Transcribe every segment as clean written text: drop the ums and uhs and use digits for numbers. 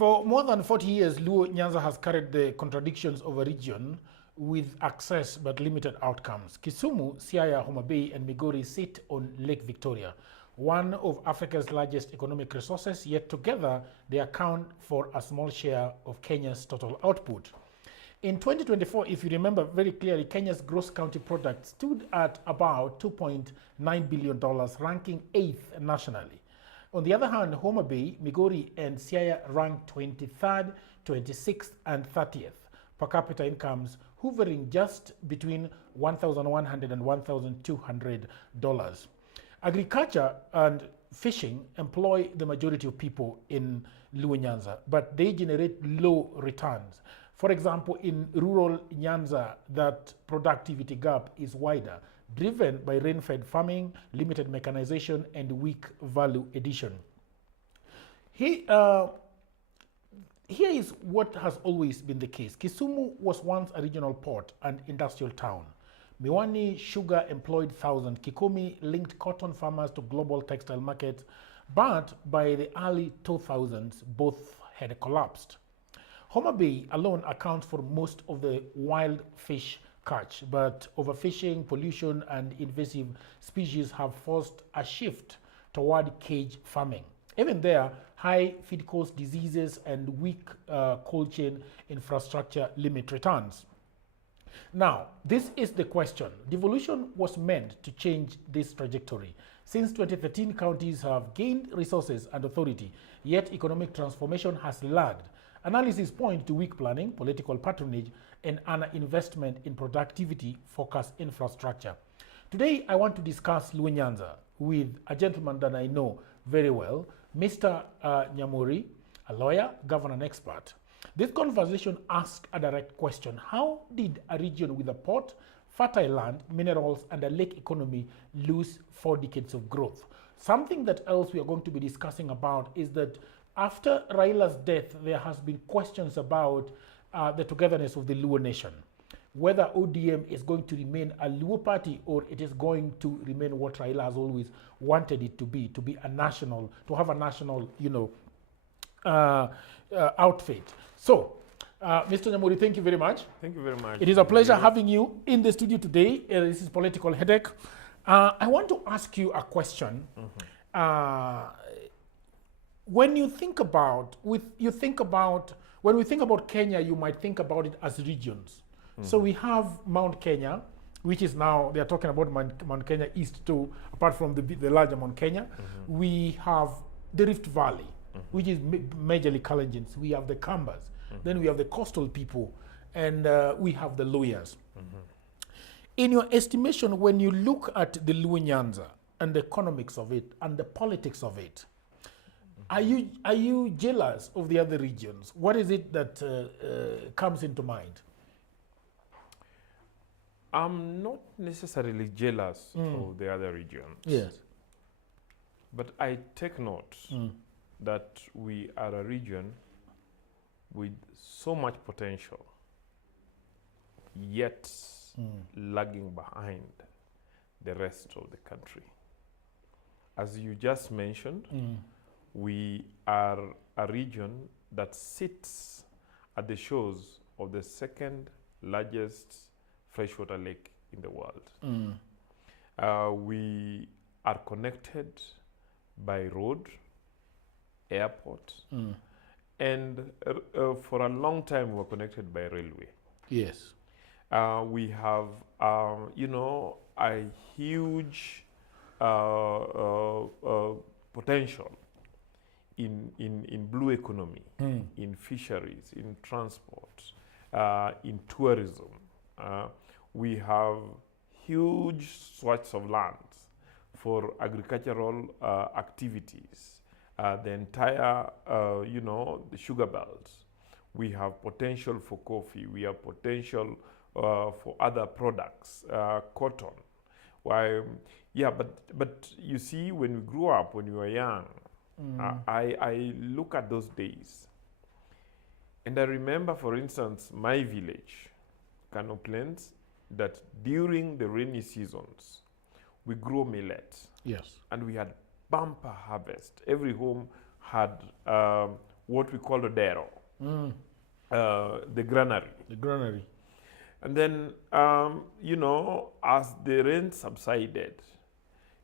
For more than 40 years, Luo Nyanza has carried the contradictions of a region with access but limited outcomes. Kisumu, Siaya, Homa Bay, and Migori sit on Lake Victoria, one of Africa's largest economic resources, yet together they account for a small share of Kenya's total output. In 2024, if you remember very clearly, Kenya's gross county product stood at about $2.9 billion, ranking 8th nationally. On the other hand, Homa Bay, Migori, and Siaya ranked 23rd, 26th, and 30th per capita incomes, hovering just between $1,100 and $1,200. Agriculture and fishing employ the majority of people in Luo Nyanza, but they generate low returns. For example, in rural Nyanza, that productivity gap is wider, driven by rain-fed farming, limited mechanization, and weak value addition. Here is what has always been the case. Kisumu was once a regional port and industrial town. Miwani sugar employed thousands. Kikomi linked cotton farmers to global textile markets, but by the early 2000s, both had collapsed. Homa Bay alone accounts for most of the wild fish catch, but overfishing, pollution, and invasive species have forced a shift toward cage farming. Even there, high feed cost, diseases, and weak cold chain infrastructure limit returns. Now, this is the question. Devolution was meant to change this trajectory. Since 2013, counties have gained resources and authority, yet economic transformation has lagged. Analysis point to weak planning, political patronage, and underinvestment in productivity-focused infrastructure. Today, I want to discuss Luo Nyanza with a gentleman that I know very well, Mr. Nyamori, a lawyer, governance expert. This conversation asks a direct question. How did a region with a port, fertile land, minerals, and a lake economy lose 4 decades of growth? Something that else we are going to be discussing about is that after Raila's death, there has been questions about the togetherness of the Luo nation, whether ODM is going to remain a Luo party or it is going to remain what Raila has always wanted it to be a national, to have a national, outfit. So, Mr. Nyamori, thank you very much. Thank you very much. It is a pleasure having you in the studio today. This is Political Headache. I want to ask you a question. When you think about, when we think about Kenya, you might think about it as regions. So we have Mount Kenya, which is now, they are talking about Mount Kenya East too, apart from the larger Mount Kenya. We have the Rift Valley, which is majorly Kalenjins. We have the Kambas. Then we have the coastal people, and we have the lawyers. In your estimation, when you look at the Luo Nyanza and the economics of it and the politics of it, are you jealous of the other regions? What is it that comes into mind? I'm not necessarily jealous of the other regions. Yes. But I take note that we are a region with so much potential, yet lagging behind the rest of the country. As you just mentioned, we are a region that sits at the shores of the second largest freshwater lake in the world. We are connected by road, airport, and for a long time we were connected by railway. Yes. We have, a huge potential in blue economy, in fisheries, in transport, in tourism. We have huge swaths of land for agricultural activities. The entire, the sugar belts. We have potential for coffee. We have potential for other products, cotton. Why? Yeah, but you see, when we grew up, when we were young, I look at those days, and I remember, for instance, my village, Kano Plains, that during the rainy seasons, we grew millet. Yes. And we had bumper harvest. Every home had what we call the dero, the granary. The granary. And then, you know, as the rain subsided,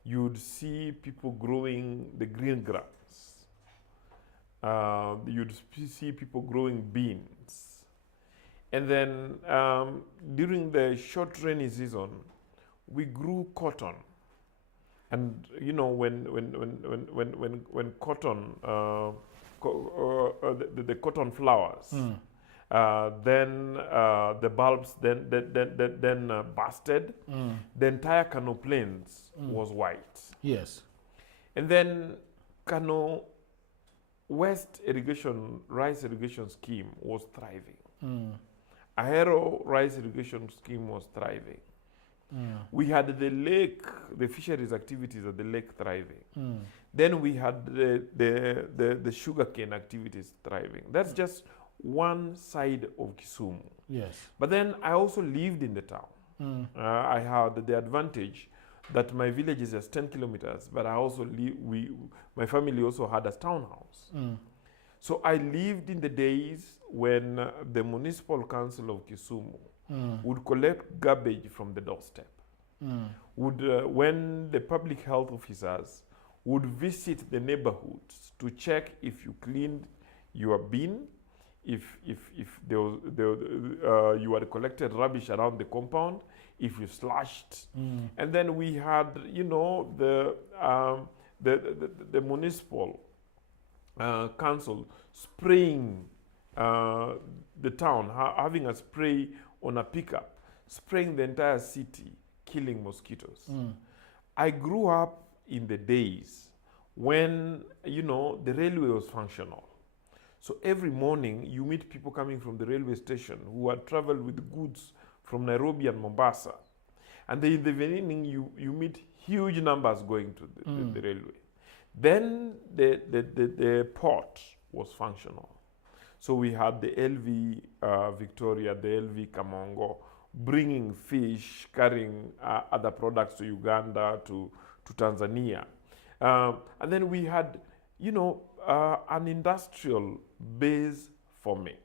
you'd see people growing the green grass. You'd see people growing beans. And then during the short rainy season, we grew cotton. And you know, when cotton, the cotton flowers, then the bulbs then busted. The entire Kano Plains was white. Yes. And then Kano West rice irrigation scheme was thriving. Ahero rice irrigation scheme was thriving. We had the lake, the fisheries activities at the lake thriving. Then we had the sugarcane activities thriving. That's just one side of Kisumu. Yes. But then I also lived in the town. I had the advantage that my village is just 10 kilometers, but I also my family also had a townhouse. So I lived in the days when the municipal council of Kisumu would collect garbage from the doorstep. When the public health officers would visit the neighborhoods to check if you cleaned your bin, if you had collected rubbish around the compound, if you slashed. And then we had, you know, the municipal council spraying the town, having a spray on a pickup, spraying the entire city, killing mosquitoes. I grew up in the days when, you know, the railway was functional. So every morning you meet people coming from the railway station who had traveled with goods from Nairobi and Mombasa. And then in the evening you meet huge numbers going to the railway. Then the port was functional. So we had the LV Victoria, the LV Kamongo, bringing fish, carrying other products to Uganda, to Tanzania. And then we had, you know, an industrial base forming.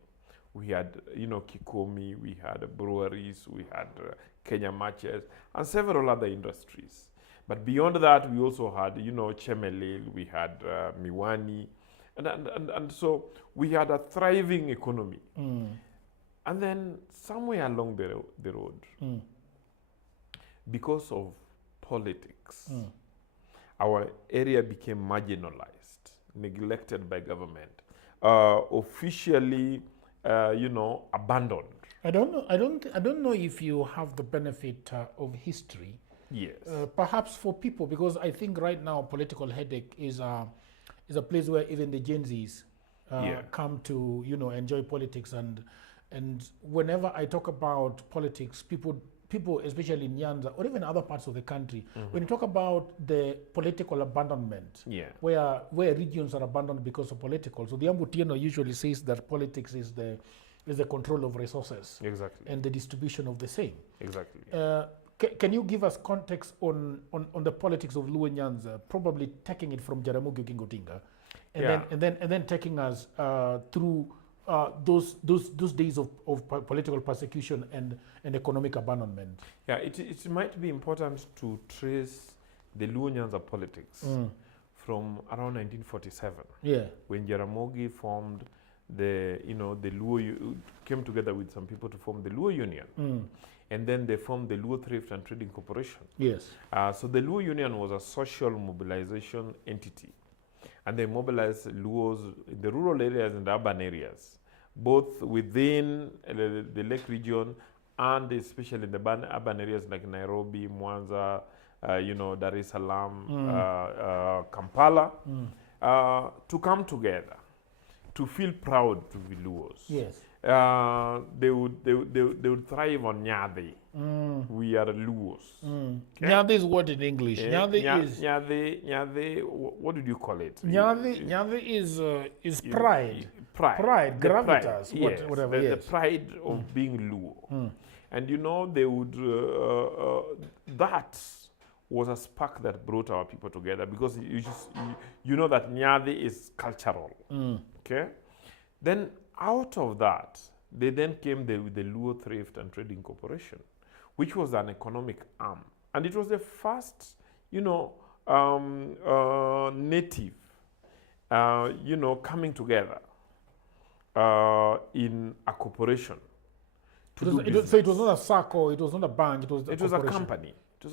We had, you know, Kikomi, we had breweries, we had Kenya matches, and several other industries. But beyond that, we also had, you know, Chemelil, we had Miwani, and so we had a thriving economy. And then somewhere along the road, because of politics, our area became marginalized, neglected by government, officially, you know, abandoned. I don't know if you have the benefit of history. Yes. Perhaps for people, because I think right now political headache is a place where even the Gen Zs come to, you know, enjoy politics, and whenever I talk about politics, people, especially in Nyanza or even other parts of the country, when you talk about the political abandonment, where regions are abandoned because of political, so the Odhiambo usually says that politics is the control of resources, exactly, and the distribution of the same. Exactly. Can you give us context on the politics of Luo Nyanza, probably taking it from Jaramogi Oginga Odinga, and then taking us through those days of political persecution and economic abandonment? Yeah, it might be important to trace the Luo Nyanza politics from around 1947. Yeah, when Jaramogi formed the Luo, came together with some people to form the Luo Union. And then they formed the Luo Thrift and Trading Corporation. Yes. So the Luo Union was a social mobilization entity. And they mobilized Luos in the rural areas and the urban areas, both within the Lake region and especially in the urban areas like Nairobi, Mwanza, Dar es Salaam, Kampala, to come together, to feel proud to be Luos. Yes. They would thrive on Nyadhi. We are Luos. Okay? Nyadhi is what in English? Nyadhi, what did you call it? Nyadhi is pride. Pride, gravitas, yes, whatever. The pride of being Luo. And you know, they would, that was a spark that brought our people together, because you know that Nyadhi is cultural. Okay? Then out of that, they then came with the Luo Thrift and Trading Corporation, which was an economic arm. And it was the first, native, coming together in a corporation. So it was not a circle, it was not a bank, it was a company. It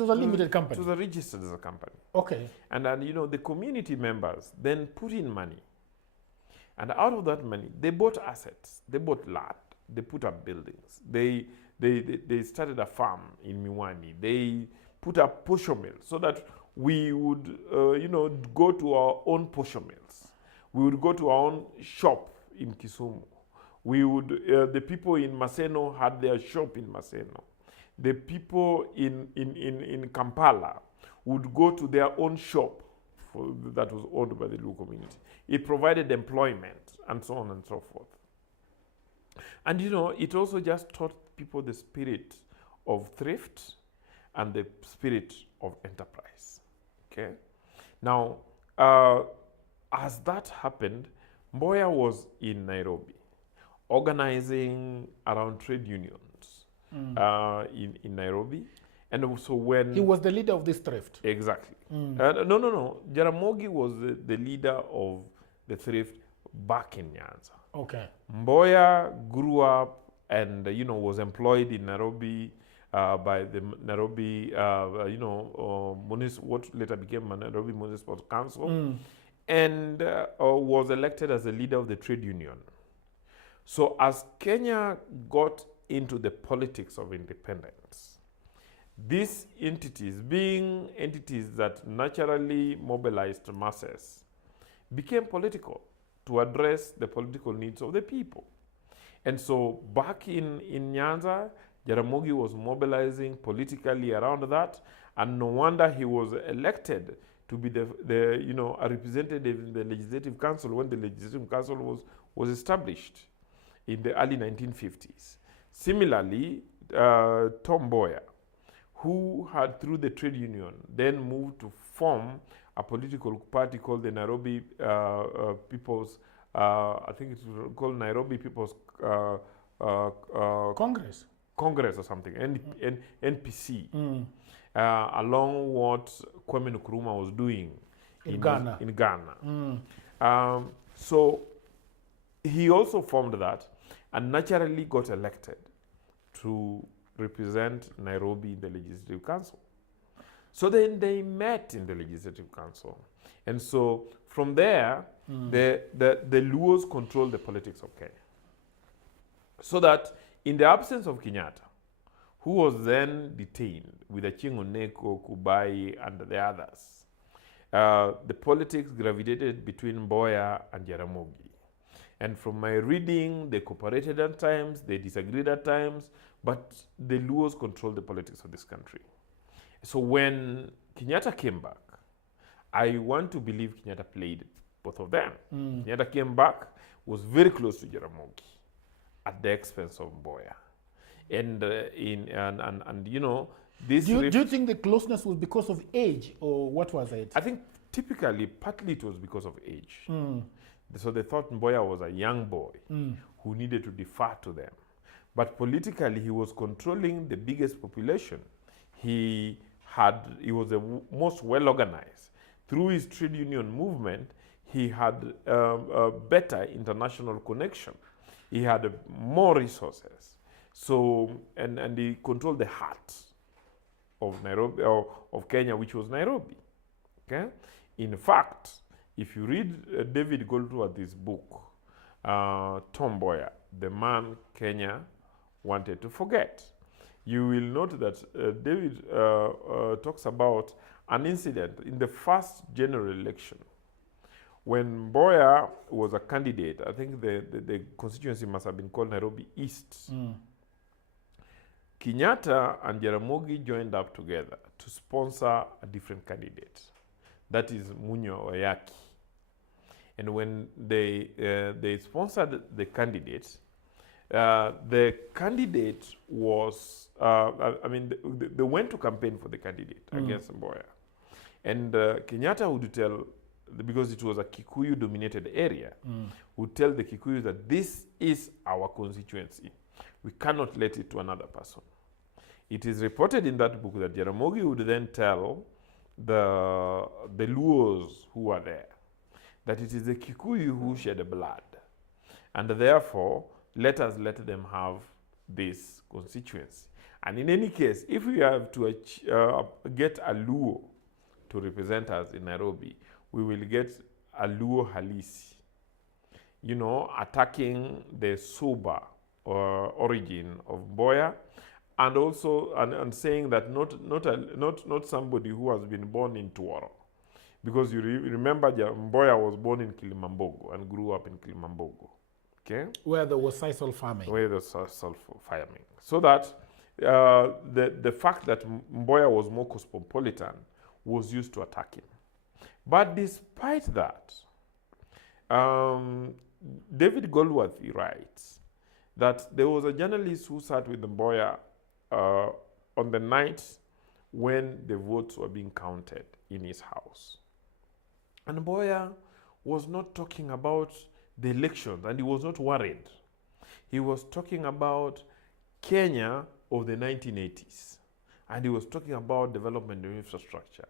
was a limited company. It was registered as a company. Okay. And then, the community members then put in money. And out of that money, they bought assets. They bought land. They put up buildings. They started a farm in Miwani. They put up posho mills so that we would, go to our own posho mills. We would go to our own shop in Kisumu. We would, the people in Maseno had their shop in Maseno. The people in Kampala would go to their own shop that was owned by the Luo community. It provided employment and so on and so forth. And it also just taught people the spirit of thrift and the spirit of enterprise. Okay? Now, as that happened, Mboya was in Nairobi, organizing around trade unions in Nairobi. And also when... He was the leader of this thrift. Exactly. No. Jaramogi was the leader of the thrift back in Nyanza. Okay. Mboya grew up and, was employed in Nairobi by the Nairobi, what later became Nairobi Municipal Council, and was elected as the leader of the trade union. So as Kenya got into the politics of independence, these entities, being entities that naturally mobilized masses, became political to address the political needs of the people. And so back in Nyanza, Jaramogi was mobilizing politically around that, and no wonder he was elected to be a representative in the Legislative Council when the Legislative Council was established in the early 1950s. Similarly, Tom Mboya, who had, through the trade union, then moved to form a political party called the Nairobi People's, I think it's called Nairobi People's Congress or something, NPC, along what Kwame Nkrumah was doing in Ghana. So he also formed that and naturally got elected to represent Nairobi in the Legislative Council. So then they met in the Legislative Council. And so from there, the Luos controlled the politics of Kenya. So that in the absence of Kenyatta, who was then detained with Achieng' Oneko, Kubai, and the others, the politics gravitated between Mboya and Jaramogi. And from my reading, they cooperated at times, they disagreed at times, but the Luos controlled the politics of this country. So when Kenyatta came back, I want to believe Kenyatta played both of them. Kenyatta came back, was very close to Jaramogi at the expense of Mboya. And this... Do you think the closeness was because of age, or what was it? I think typically, partly it was because of age. So they thought Mboya was a young boy who needed to defer to them. But politically, he was controlling the biggest population. He was the most well-organized. Through his trade union movement, he had a better international connection. He had more resources. So, and he controlled the heart of Nairobi, of Kenya, which was Nairobi. Okay? In fact, if you read David Goldworth's book, Tom Mboya, The Man Kenya Wanted to Forget, you will note that David talks about an incident in the first general election when Mboya was a candidate. I think the constituency must have been called Nairobi East. Kenyatta and Jaramogi joined up together to sponsor a different candidate. That is Munyo Oyaki. And when they sponsored the candidate was, they went to campaign for the candidate against Mboya. And Kenyatta would tell because it was a Kikuyu-dominated area, would tell the Kikuyu that this is our constituency. We cannot let it to another person. It is reported in that book that Jaramogi would then tell the Luos who are there that it is the Kikuyu who shed blood, and therefore let them have this constituency. And in any case, if we have to get a Luo to represent us in Nairobi, we will get a Luo Halisi, you know, attacking the Suba origin of Mboya, and also and saying that not somebody who has been born in Tuoro, because you remember Mboya was born in Kilimambogo and grew up in Kilimambogo, okay, where there was sisal farming. Where there was sisal farming, so that the fact that Mboya was more cosmopolitan was used to attack him. But despite that, David Goldsworthy writes that there was a journalist who sat with Mboya on the night when the votes were being counted in his house. And Mboya was not talking about the elections, and he was not worried. He was talking about Kenya of the 1980s. And he was talking about development of infrastructure,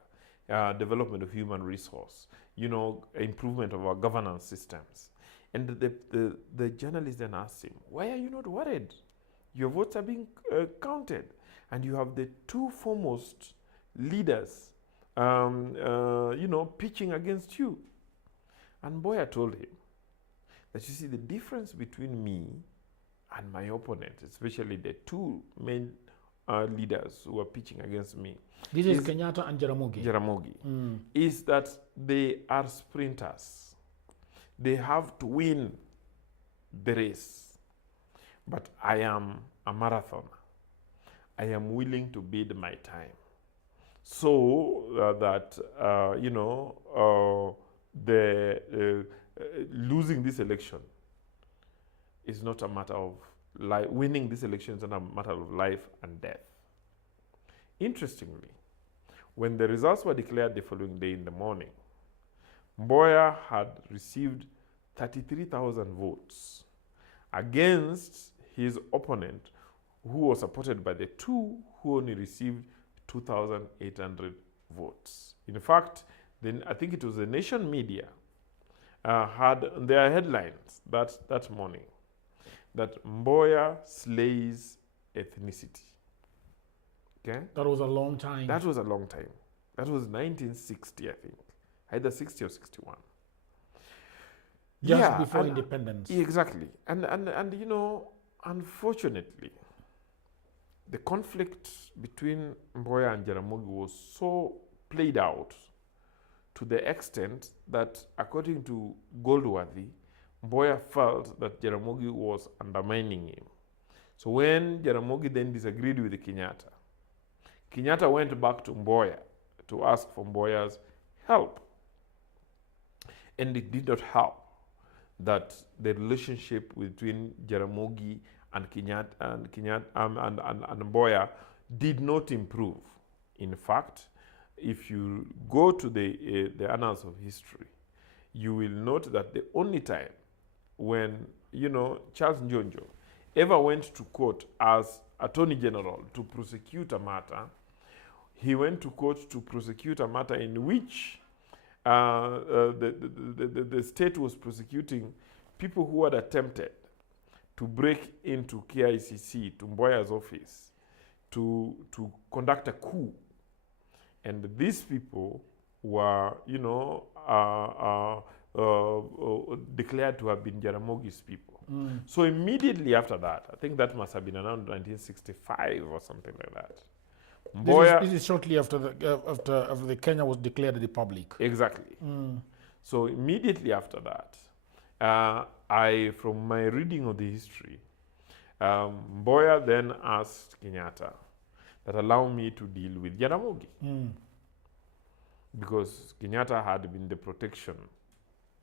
development of human resource, you know, improvement of our governance systems. And the journalist then asked him, why are you not worried? Your votes are being counted, and you have the two foremost leaders, you know, pitching against you. And Mboya told him that, you see, the difference between me and my opponent, especially the two main leaders who are pitching against me. This is Kenyatta and Jaramogi. Jaramogi. Is that they are sprinters. They have to win the race. But I am a marathoner. I am willing to bid my time. So that, you know, losing this election is not a matter of life. Winning this election is not a matter of life and death. Interestingly, when the results were declared the following day in the morning, Mboya had received 33,000 votes against his opponent, who was supported by the two who only received 2,800 votes. In fact, then I think it was the Nation media had their headlines that morning that Mboya slays ethnicity. Okay? That was a long time. That was a long time. That was 1960, I think. Either 60 or 61. Just before independence. Exactly. And you know, unfortunately, the conflict between Mboya and Jaramogi was so played out to the extent that, according to Goldsworthy, Mboya felt that Jaramogi was undermining him. So when Jaramogi then disagreed with Kenyatta, Kenyatta went back to Mboya to ask for Mboya's help. And it did not help that the relationship between Jaramogi and Kenyatta and Mboya did not improve. In fact, if you go to the annals of history, you will note that the only time when, you know, Charles Njonjo ever went to court as Attorney General to prosecute a matter, he went to court to prosecute a matter in which the state was prosecuting people who had attempted to break into KICC, to Mboya's office, to conduct a coup. And these people were, you know, declared to have been Jaramogi's people. So immediately after that, I think that must have been around 1965 or something like that. Mboya, this is shortly after the Kenya was declared a republic. Exactly. So immediately after that, from my reading of the history, Mboya then asked Kenyatta that allow me to deal with Jaramogi. Because Kenyatta had been the protection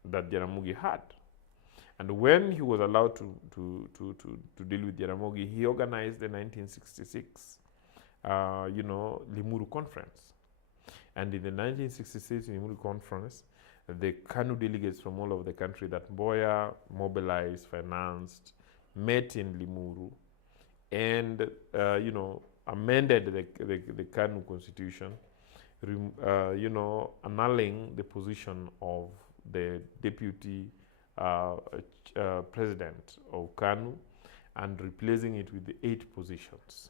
that Jaramogi had. And when he was allowed to deal with Jaramogi, he organized the 1966 you know, Limuru Conference. And in the 1966 Limuru Conference, the KANU delegates from all over the country that Mboya mobilized, financed, met in Limuru, and amended the KANU constitution, annulling the position of the deputy president of KANU and replacing it with the 8 positions,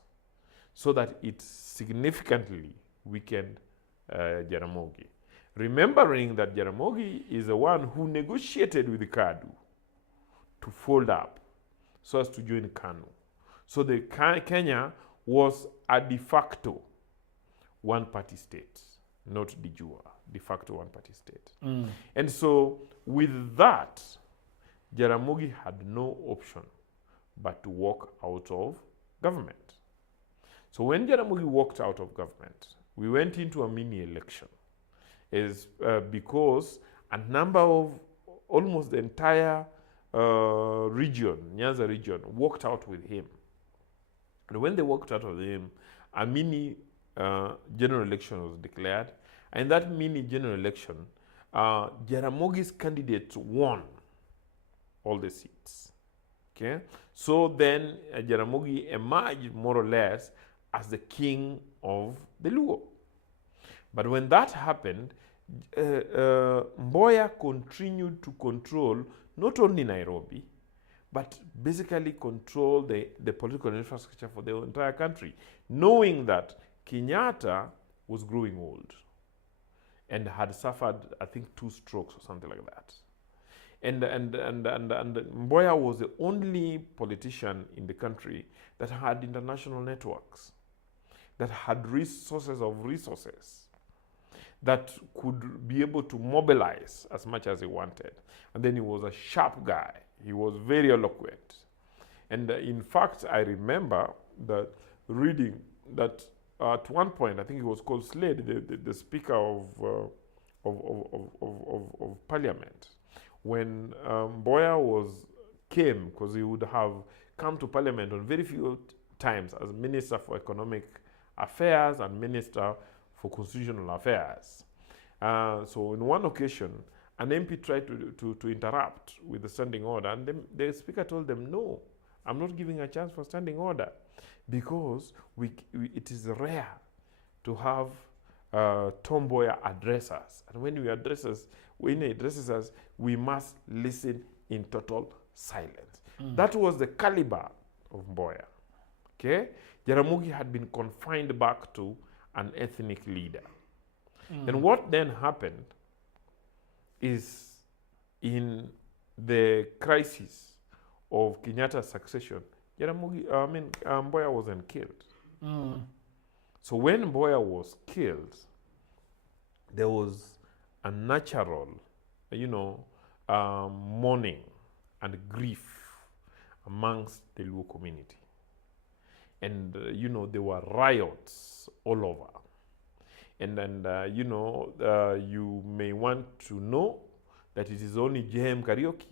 so that it significantly weakened Jaramogi. Remembering that Jaramogi is the one who negotiated with the KADU to fold up so as to join KANU. So the Kenya was a de facto one-party state, not de jure, de facto one-party state. And so with that, Jaramogi had no option but to walk out of government. So when Jaramogi walked out of government, we went into a mini election, because a number of almost the entire region, Nyanza region, walked out with him. And when they walked out with him, a mini general election was declared. And in that mini general election, Jaramogi's candidates won all the seats. Okay? So then Jaramogi emerged more or less as the king of the Luo. But when that happened, Mboya continued to control not only Nairobi, but basically control the political infrastructure for the entire country, knowing that Kenyatta was growing old and had suffered, I think, 2 strokes or something like that. And Mboya was the only politician in the country that had international networks, that had resources, that could be able to mobilize as much as he wanted. And then he was a sharp guy. He was very eloquent. And in fact, I remember that reading that at one point, I think it was called Slade, the Speaker of Parliament, when Mboya came, because he would have come to Parliament on very few times as Minister for Economic Affairs and Minister for Constitutional Affairs. So in one occasion, an MP tried to interrupt with the standing order, and the Speaker told them, no, I'm not giving a chance for standing order, because it is rare to have Tom Mboya address us. And when he addresses us, we must listen in total silence. That was the caliber of Mboya. Okay? Jaramogi had been confined back to an ethnic leader. And what then happened is, in the crisis of Kenyatta's succession, Mboya wasn't killed. So when Mboya was killed, there was a natural, mourning and grief amongst the Luo community. And, there were riots all over. And you may want to know that it is only J.M. Kariuki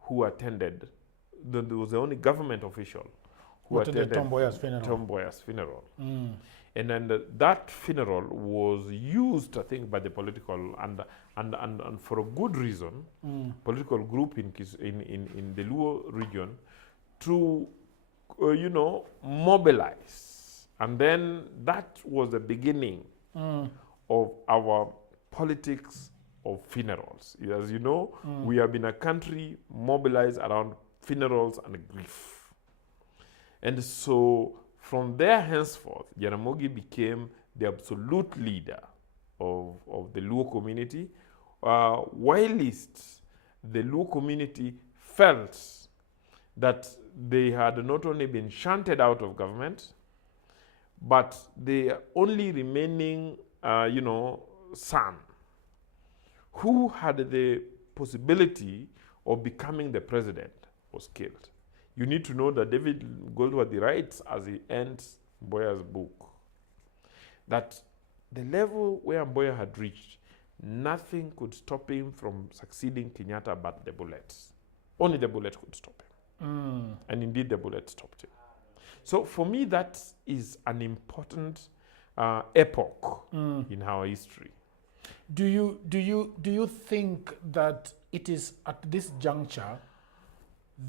who attended. There was the only government official who attended Tom Mboya's funeral. Tom Mboya's funeral. And then that funeral was used, I think, by the political and for a good reason, political group in the Luo region to mobilize. And then that was the beginning of our politics of funerals. As you know, we have been a country mobilized around funerals and grief. And so from there henceforth, Jaramogi became the absolute leader of the Luo community, whilst the Luo community felt that they had not only been shunted out of government, but the only remaining, son who had the possibility of becoming the president was killed. You need to know that David Goldworthy writes, as he ends Mboya's book, that the level where Mboya had reached, nothing could stop him from succeeding Kenyatta but the bullets. Only the bullet could stop him. And indeed, the bullet stopped him. So for me, that is an important epoch in our history. Do you think that it is at this juncture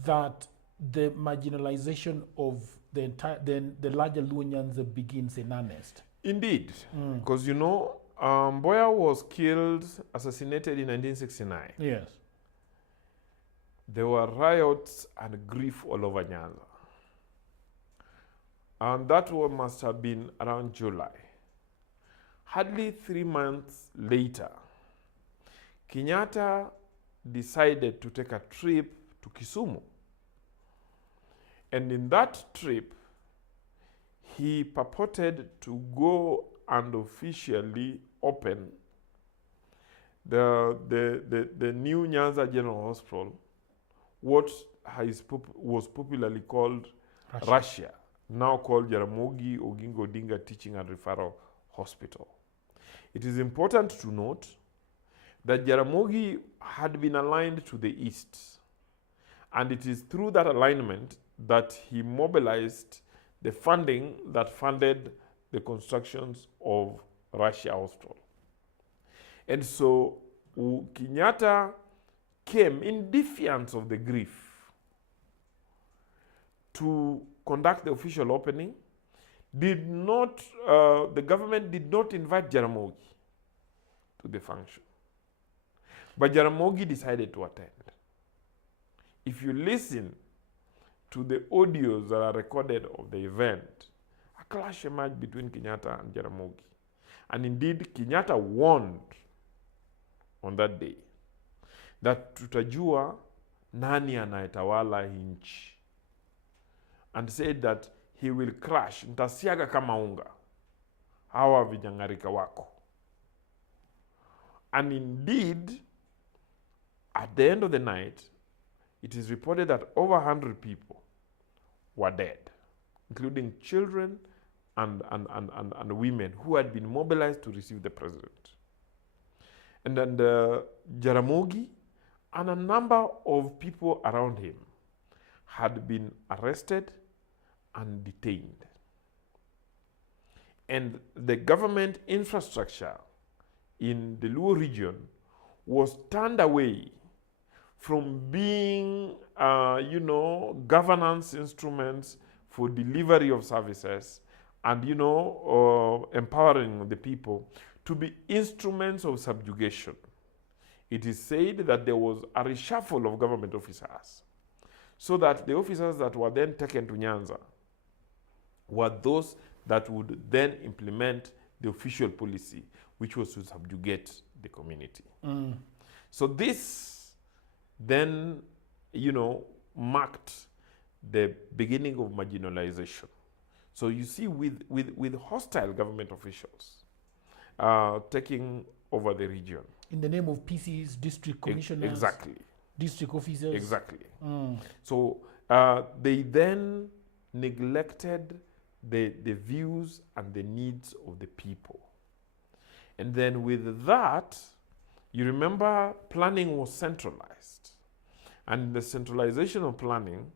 that the marginalization of the entire the larger Luo Nyanza begins in earnest? Indeed, because Mboya was killed, assassinated in 1969. Yes. There were riots and grief all over Nyanza. And that one must have been around July. Hardly 3 months later, Kenyatta decided to take a trip to Kisumu. And in that trip, he purported to go and officially open the new Nyanza General Hospital, what was popularly called Russia, now called Jaramogi Oginga Odinga Teaching and Referral Hospital. It is important to note that Jaramogi had been aligned to the East, and it is through that alignment that he mobilized the funding that funded the constructions of Russia Hospital. And so Kenyatta came in defiance of the grief to conduct the official opening. The government did not invite Jaramogi to the function. But Jaramogi decided to attend. If you listen to the audios that are recorded of the event, a clash emerged between Kenyatta and Jaramogi. And indeed, Kenyatta warned on that day that tutajua nani anayetawala nchi, and said that he will crush, ntasiaga kama unga hawa vinyangarika wako. And indeed, at the end of the night, it is reported that over 100 people were dead, including children and women who had been mobilized to receive the president. And then Jaramogi and a number of people around him had been arrested and detained. And the government infrastructure in the Luo region was turned away from being, governance instruments for delivery of services and, empowering the people, to be instruments of subjugation. It is said that there was a reshuffle of government officers, so that the officers that were then taken to Nyanza were those that would then implement the official policy, which was to subjugate the community. So this then, marked the beginning of marginalization. So you see, with hostile government officials taking over the region. In the name of PCs, district commissioners. Exactly. District officers. Exactly. So they then neglected the views and the needs of the people. And then with that, you remember planning was centralized. And the centralization of planning,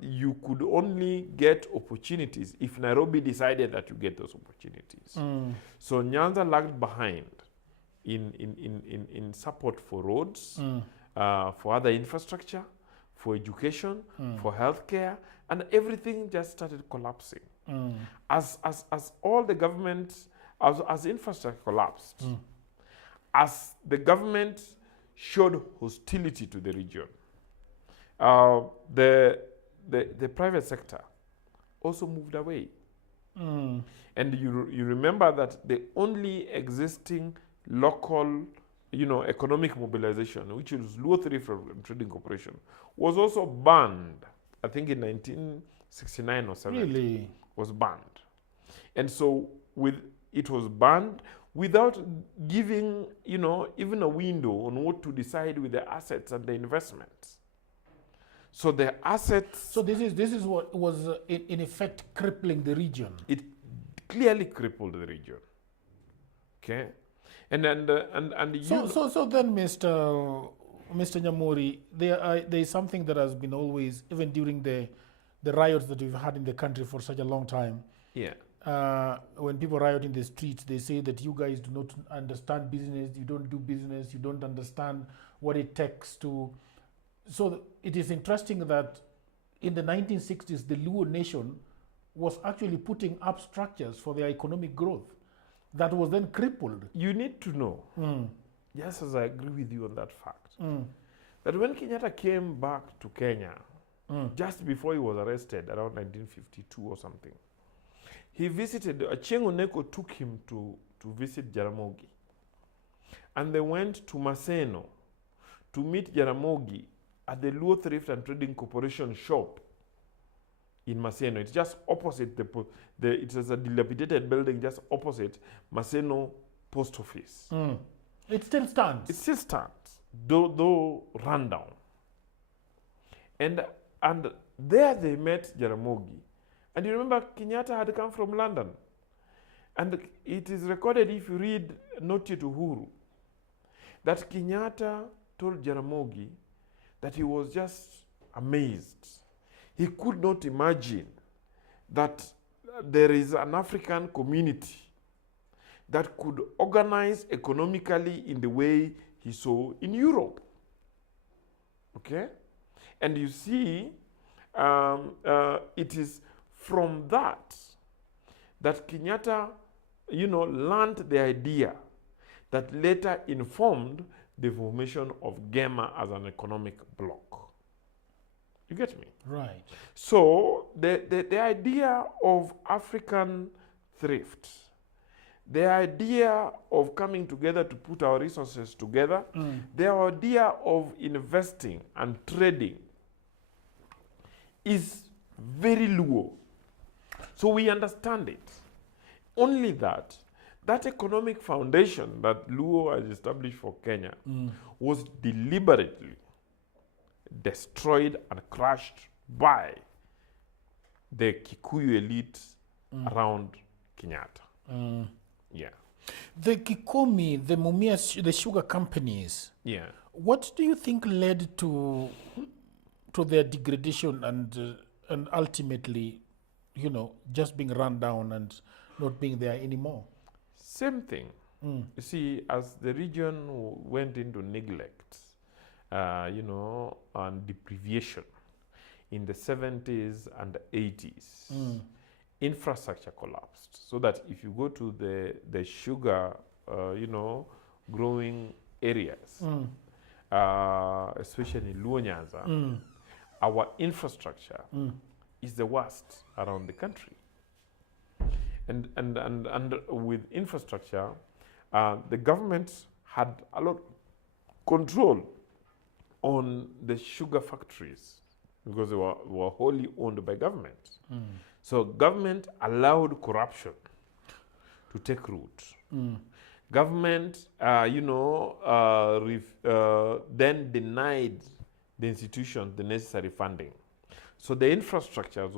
you could only get opportunities if Nairobi decided that you get those opportunities. So Nyanza lagged behind in support for roads, for other infrastructure, for education, for healthcare, and everything just started collapsing. As all the government, as infrastructure collapsed, as the government showed hostility to the region, the private sector also moved away. And you remember that the only existing local, economic mobilization, which is Luo 3 Trading Corporation, was also banned, I think in 1969 or 70. Really? Was banned. And so it was banned without giving, even a window on what to decide with the assets and the investments. So the assets... So this is what was in effect crippling the region. It clearly crippled the region. Okay? And then So then, Mr. Nyamori, there is something that has been always, even during the riots that we've had in the country for such a long time. Yeah. when people riot in the streets, they say that you guys do not understand business, you don't do business, you don't understand what it takes to. So it is interesting that in the 1960s, the Luo nation was actually putting up structures for their economic growth that was then crippled. You need to know, yes, as I agree with you on that fact, that when Kenyatta came back to Kenya, just before he was arrested, around 1952 or something, he visited, Achieng' Oneko took him to visit Jaramogi. And they went to Maseno to meet Jaramogi at the Luo Thrift and Trading Corporation shop in Maseno. It's just opposite it is a dilapidated building just opposite Maseno post office. It still stands. It still stands, though run down. And there they met Jaramogi. And you remember Kenyatta had come from London. And it is recorded, if you read Noti to Uhuru, that Kenyatta told Jaramogi that he was just amazed. He could not imagine that there is an African community that could organize economically in the way he saw in Europe. Okay? And you see, it is from that Kenyatta, learned the idea that later informed the formation of GEMA as an economic bloc. You get me? Right. So the idea of African thrift, the idea of coming together to put our resources together, the idea of investing and trading is very Luo. So we understand it. Only that economic foundation that Luo has established for Kenya was deliberately destroyed and crushed by the Kikuyu elite around Kenyatta. Yeah. The Kikomi, the Mumia, the sugar companies. Yeah. What do you think led to their degradation and ultimately, just being run down and not being there anymore? Same thing. You see, as the region went into neglect, and deprivation in the 70s and 80s, infrastructure collapsed. So that if you go to the sugar, growing areas, especially in Nyanza, our infrastructure is the worst around the country. And with infrastructure, the government had a lot of control on the sugar factories because they were wholly owned by government. So government allowed corruption to take root. Government, then denied the institution the necessary funding. So the infrastructures,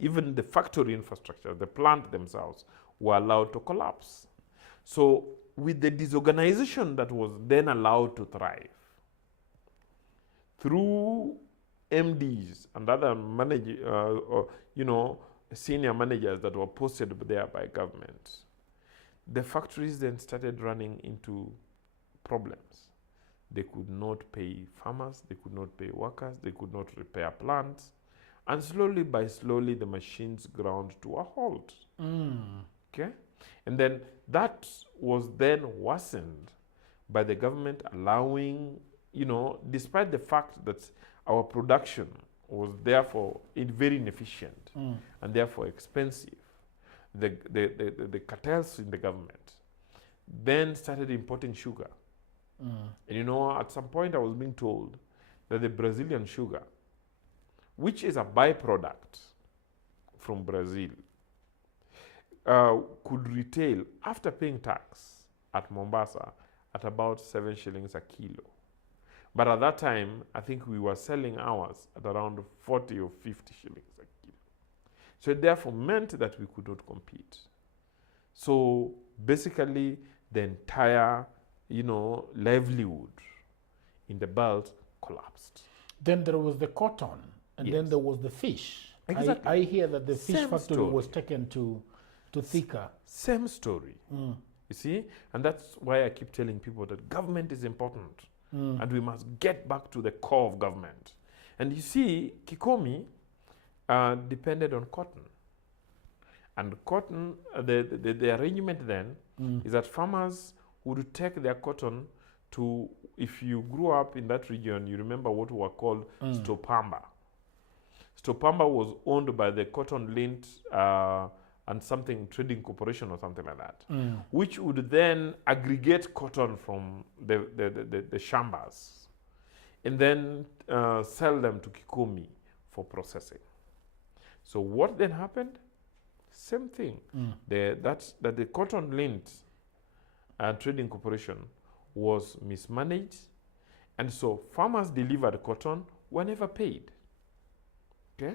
even the factory infrastructure, the plant themselves, were allowed to collapse. So with the disorganization that was then allowed to thrive, through MDs and other senior managers that were posted there by government, the factories then started running into problems. They could not pay farmers, they could not pay workers, they could not repair plants. And slowly by slowly, the machines ground to a halt. Okay? And then that was then worsened by the government allowing, despite the fact that our production was therefore very inefficient and therefore expensive, the cartels in the government then started importing sugar. And at some point I was being told that the Brazilian sugar, which is a byproduct from Brazil, could retail after paying tax at Mombasa at about 7 shillings a kilo. But at that time, I think we were selling ours at around 40 or 50 shillings a kilo. So it therefore meant that we could not compete. So basically, the entire, livelihood in the belt collapsed. Then there was the cotton, and then there was the fish. Exactly. I hear that the fish factory was taken to To Thika. Same story. You see? And that's why I keep telling people that government is important. And we must get back to the core of government. And you see, Kikomi depended on cotton. And cotton, the arrangement then is that farmers would take their cotton to, if you grew up in that region, you remember what were called Stopamba. Stopamba was owned by the Cotton Lint and something trading corporation or something like that, which would then aggregate cotton from the shambas and then sell them to Kikomi for processing. So what then happened? Same thing. That the Cotton Lint trading corporation was mismanaged, and so farmers delivered cotton were never paid. Okay,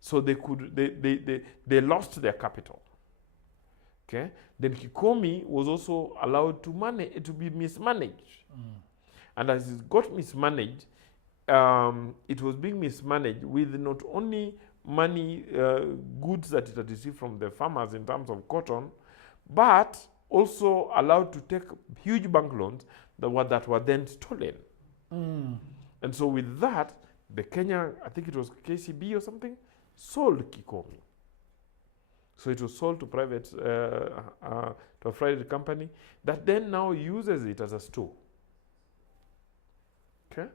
so they lost their capital. Okay, then Kikomi was also allowed to be mismanaged, and as it got mismanaged, it was being mismanaged with not only money, goods that it had received from the farmers in terms of cotton, but also allowed to take huge bank loans that were then stolen. And so with that, the Kenya, I think it was KCB or something, sold Kikomi. So it was sold to a private company that then now uses it as a store. Okay?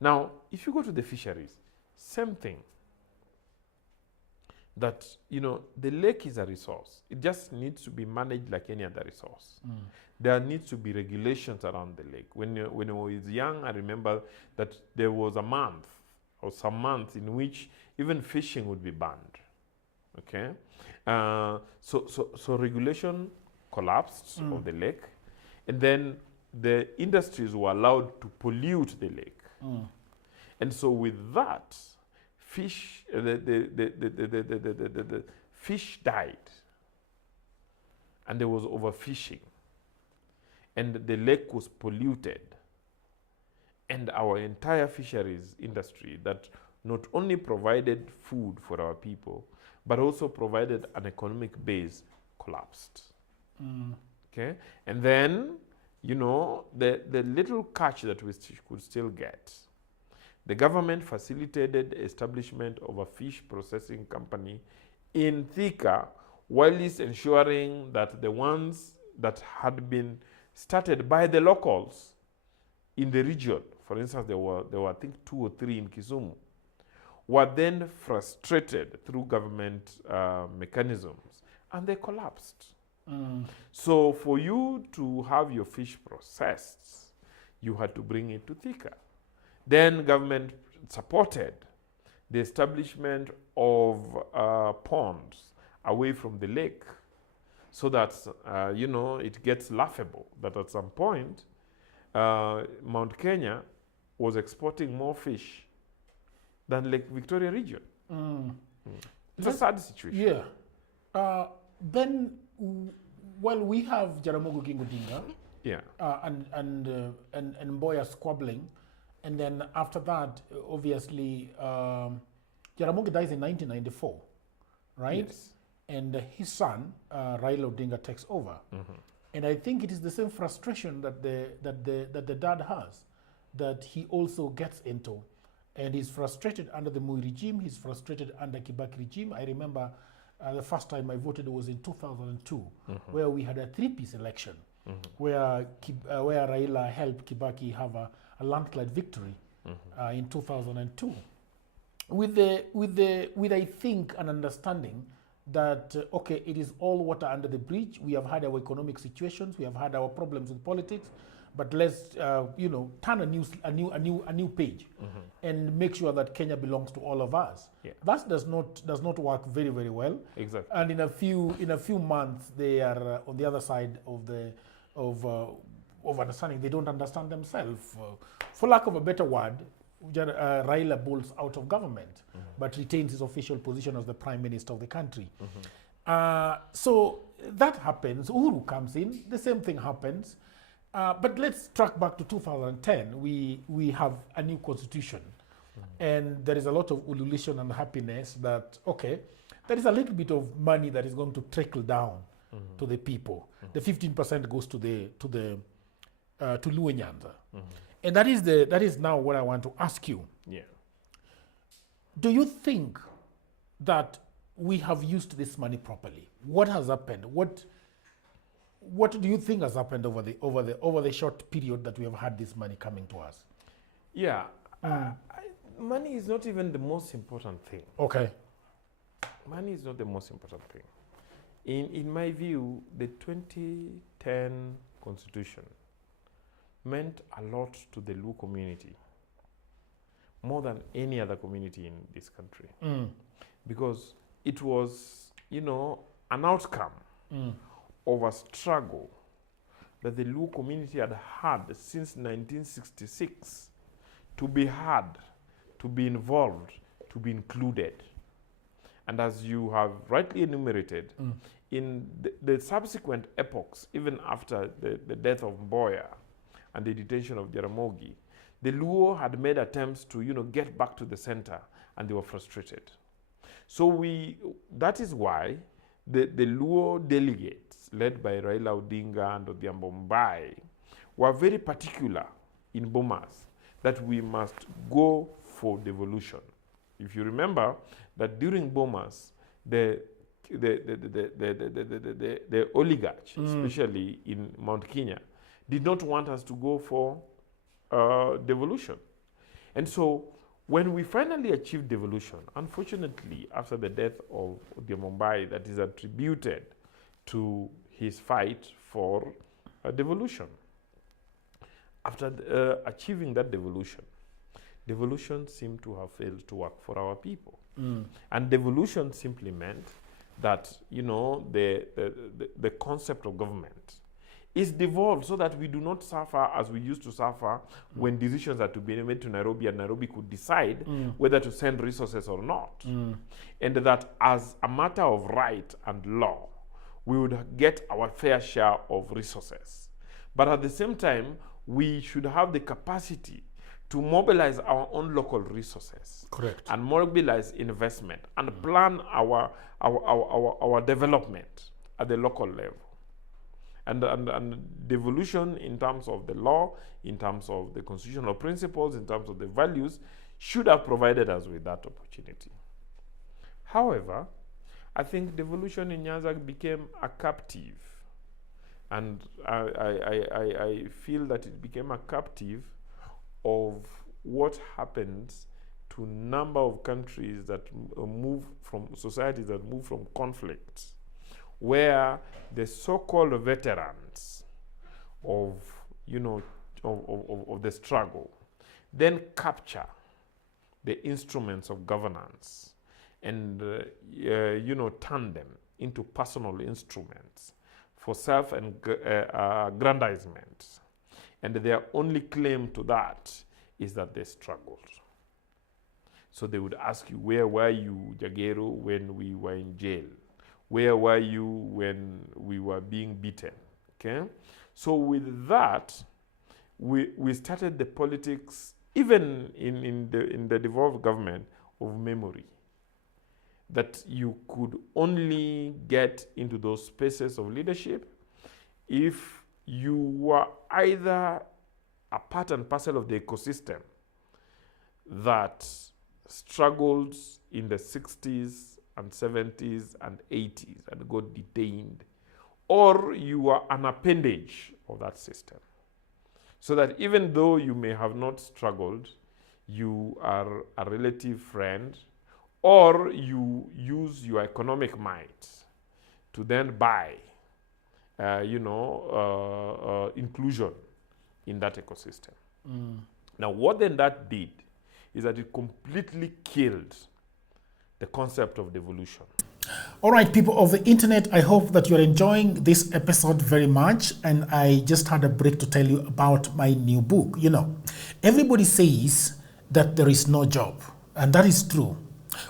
Now, if you go to the fisheries, same thing. That, the lake is a resource. It just needs to be managed like any other resource. There needs to be regulations around the lake. When I was young, I remember that there was a month or some months in which even fishing would be banned. Okay? So regulation collapsed of the lake, and then the industries were allowed to pollute the lake. And so with that, fish, the fish died, and there was overfishing, and the lake was polluted, and our entire fisheries industry that not only provided food for our people, but also provided an economic base collapsed. Okay, and then the little catch that we could still get. The government facilitated the establishment of a fish processing company in Thika, while it's ensuring that the ones that had been started by the locals in the region, for instance, there were I think 2 or 3 in Kisumu, were then frustrated through government mechanisms, and they collapsed. So for you to have your fish processed, you had to bring it to Thika. Then government supported the establishment of ponds away from the lake, so that it gets laughable that at some point Mount Kenya was exporting more fish than Lake Victoria region. It's a sad situation. Yeah. Then, we have Jaramogi Oginga Odinga. Yeah. And Mboya squabbling. And then after that, obviously, Jaramogi dies in 1994, right? Yes. And his son, Raila Odinga, takes over. And I think it is the same frustration that the dad has, that he also gets into. And he's frustrated under the Moi regime, he's frustrated under Kibaki regime. I remember the first time I voted was in 2002, where we had a 3-piece election, where Raila helped Kibaki have a landslide victory in 2002, with I think an understanding that okay, it is all water under the bridge. We have had our economic situations, we have had our problems with politics, but let's turn a new page and make sure that Kenya belongs to all of us. Yeah. That does not work very, very well. Exactly. And in a few months, they are on the other side of understanding. They don't understand themselves. For lack of a better word, Raila bolts out of government, but retains his official position as the prime minister of the country. So that happens. Uhuru comes in. The same thing happens. But let's track back to 2010. We have a new constitution, and there is a lot of ululation and happiness that okay, there is a little bit of money that is going to trickle down to the people. The 15% goes to Luo Nyanza. And that is now what I want to ask you. Yeah. Do you think that we have used this money properly? What has happened? What do you think has happened over the short period that we have had this money coming to us? Yeah. Money is not even the most important thing. Okay. Money is not the most important thing. In my view, the 2010 Constitution meant a lot to the Luo community, more than any other community in this country. Because it was, an outcome of a struggle that the Luo community had had since 1966 to be heard, to be involved, to be included. And as you have rightly enumerated, in the subsequent epochs, even after the death of Mboya and the detention of Jaramogi, the Luo had made attempts to, get back to the center, and they were frustrated. So that is why the Luo delegates, led by Raila Odinga and Odhiambo Nyamori, were very particular in Bomas that we must go for devolution. If you remember that during Bomas, the oligarchs, especially in Mount Kenya, did not want us to go for devolution. And so when we finally achieved devolution, unfortunately, after the death of Odhiambo Nyamori, that is attributed to his fight for devolution. After achieving that devolution seemed to have failed to work for our people. And devolution simply meant that, the concept of government is devolved so that we do not suffer as we used to suffer when decisions had to be made to Nairobi, and Nairobi could decide whether to send resources or not. And that as a matter of right and law, we would get our fair share of resources. But at the same time, we should have the capacity to mobilize our own local resources. Correct. And mobilize investment and plan our development at the local level. And devolution in terms of the law, in terms of the constitutional principles, in terms of the values, should have provided us with that opportunity. However, I think devolution in Nyanza became a captive. And I feel that it became a captive of what happens to a number of countries that move from societies that move from conflicts, where the so-called veterans of the struggle then capture the instruments of governance and turn them into personal instruments for self-aggrandizement. And their only claim to that is that they struggled. So they would ask you, where were you, Jagero, when we were in jail? Where were you when we were being beaten? Okay? So with that, we started the politics, even in the devolved government, of memory. That you could only get into those spaces of leadership if you were either a part and parcel of the ecosystem that struggled in the 60s and 70s and 80s and got detained, or you were an appendage of that system. So that even though you may have not struggled, you are a relative friend, or you use your economic might to then buy inclusion in that ecosystem. Now, what then that did is that it completely killed the concept of devolution. All right, people of the internet, I hope that you're enjoying this episode very much. And I just had a break to tell you about my new book. Everybody says that there is no job, and that is true.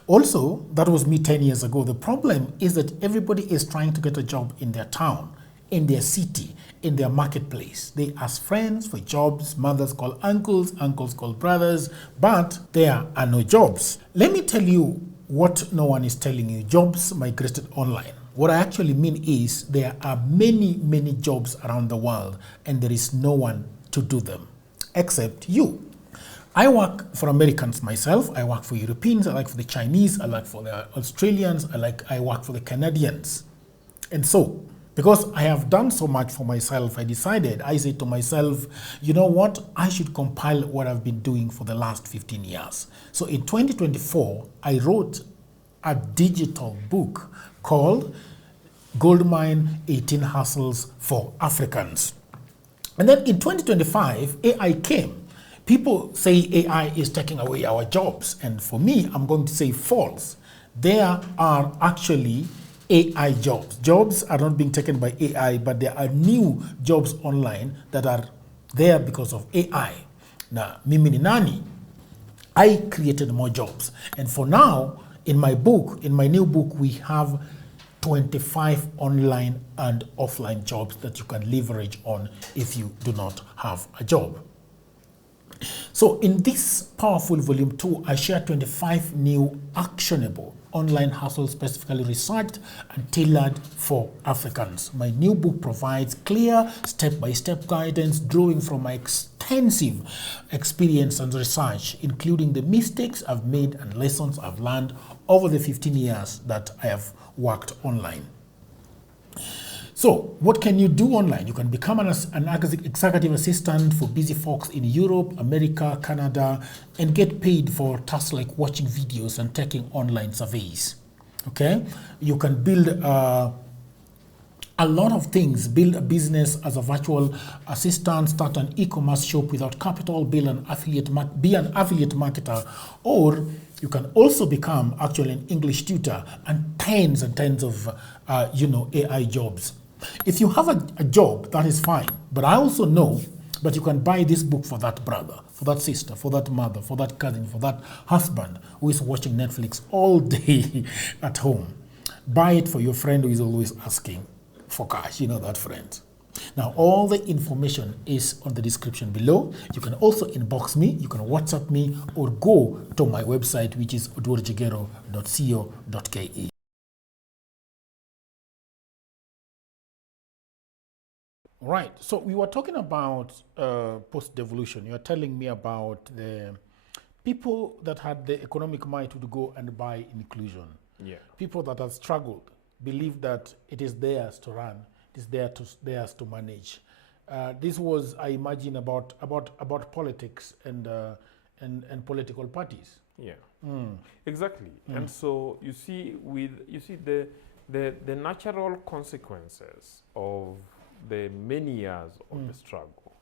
Also, that was me 10 years ago. The problem is that everybody is trying to get a job in their town, in their city, in their marketplace. They ask friends for jobs, mothers call uncles, uncles call brothers, but there are no jobs. Let me tell you what no one is telling you, jobs migrated online. What I actually mean is there are many, many jobs around the world and there is no one to do them except you. I work for Americans myself. I work for Europeans. I work for the Chinese. I work for the Australians. I work for the Canadians. And so, because I have done so much for myself, I said to myself, you know what? I should compile what I've been doing for the last 15 years. So in 2024, I wrote a digital book called Goldmine 18 Hustles for Africans. And then in 2025, AI came. People say AI is taking away our jobs. And for me, I'm going to say false. There are actually AI jobs. Jobs are not being taken by AI, but there are new jobs online that are there because of AI. Now, mimi ni nani? I created more jobs. And for now, in my new book, we have 25 online and offline jobs that you can leverage on if you do not have a job. So in this powerful volume 2, I share 25 new actionable online hustles specifically researched and tailored for Africans. My new book provides clear step-by-step guidance drawing from my extensive experience and research, including the mistakes I've made and lessons I've learned over the 15 years that I have worked online. So, what can you do online? You can become an executive assistant for busy folks in Europe, America, Canada, and get paid for tasks like watching videos and taking online surveys. Okay? You can build a lot of things. Build a business as a virtual assistant, start an e-commerce shop without capital, be an affiliate marketer, or you can also become actually an English tutor and tens of AI jobs. If you have a job, that is fine. But I also know that you can buy this book for that brother, for that sister, for that mother, for that cousin, for that husband who is watching Netflix all day at home. Buy it for your friend who is always asking for cash. You know that friend. Now, all the information is on the description below. You can also inbox me, you can WhatsApp me, or go to my website, which is odhiambo.co.ke. Right. So we were talking about post-devolution. You're telling me about the people that had the economic might to go and buy inclusion. Yeah. People that have struggled believe that it is theirs to run, it is theirs to manage. This was, I imagine, about politics and political parties. Yeah. Exactly. And so you see, the natural consequences of the many years of the struggle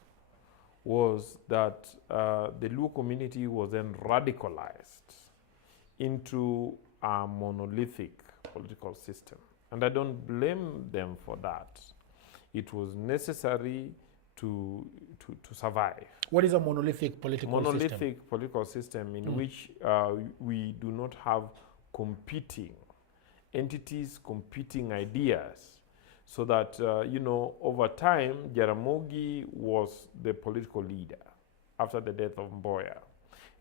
was that the Luo community was then radicalized into a monolithic political system. And I don't blame them for that. It was necessary to survive. What is a monolithic political system? Monolithic political system in which we do not have competing entities, competing ideas. So that, over time, Jaramogi was the political leader after the death of Mboya.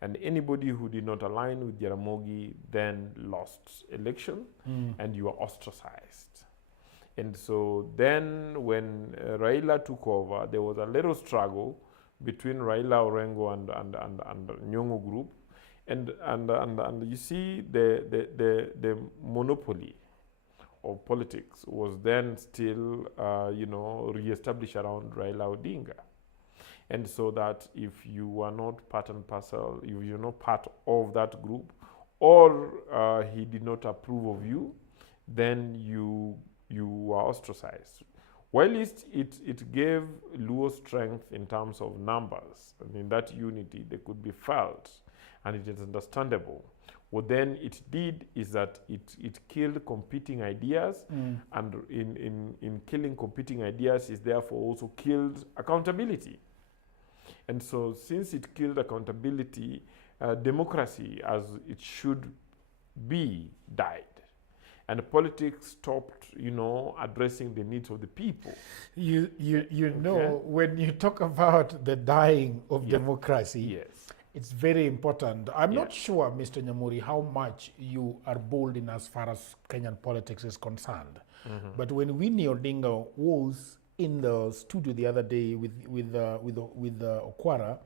And anybody who did not align with Jaramogi then lost election and you were ostracized. And so then when Raila took over, there was a little struggle between Raila Orengo and Nyong'o group. And you see the monopoly of politics was then still, re-established around Raila Odinga. And so that if you were not part and parcel, if you're not part of that group, or he did not approve of you, then you were ostracized. While it gave Luo strength in terms of numbers, and in that unity they could be felt, and it is understandable. What then it did is that it killed competing ideas, and in killing competing ideas, it therefore also killed accountability. And so since it killed accountability, democracy as it should be died. And politics stopped, addressing the needs of the people. You know, when you talk about the dying of democracy, yes, It's very important. I'm Yeah. not sure, Mr. Nyamori, how much you are bold in as far as Kenyan politics is concerned. But when Winnie Odinga was in the studio the other day with Okwara,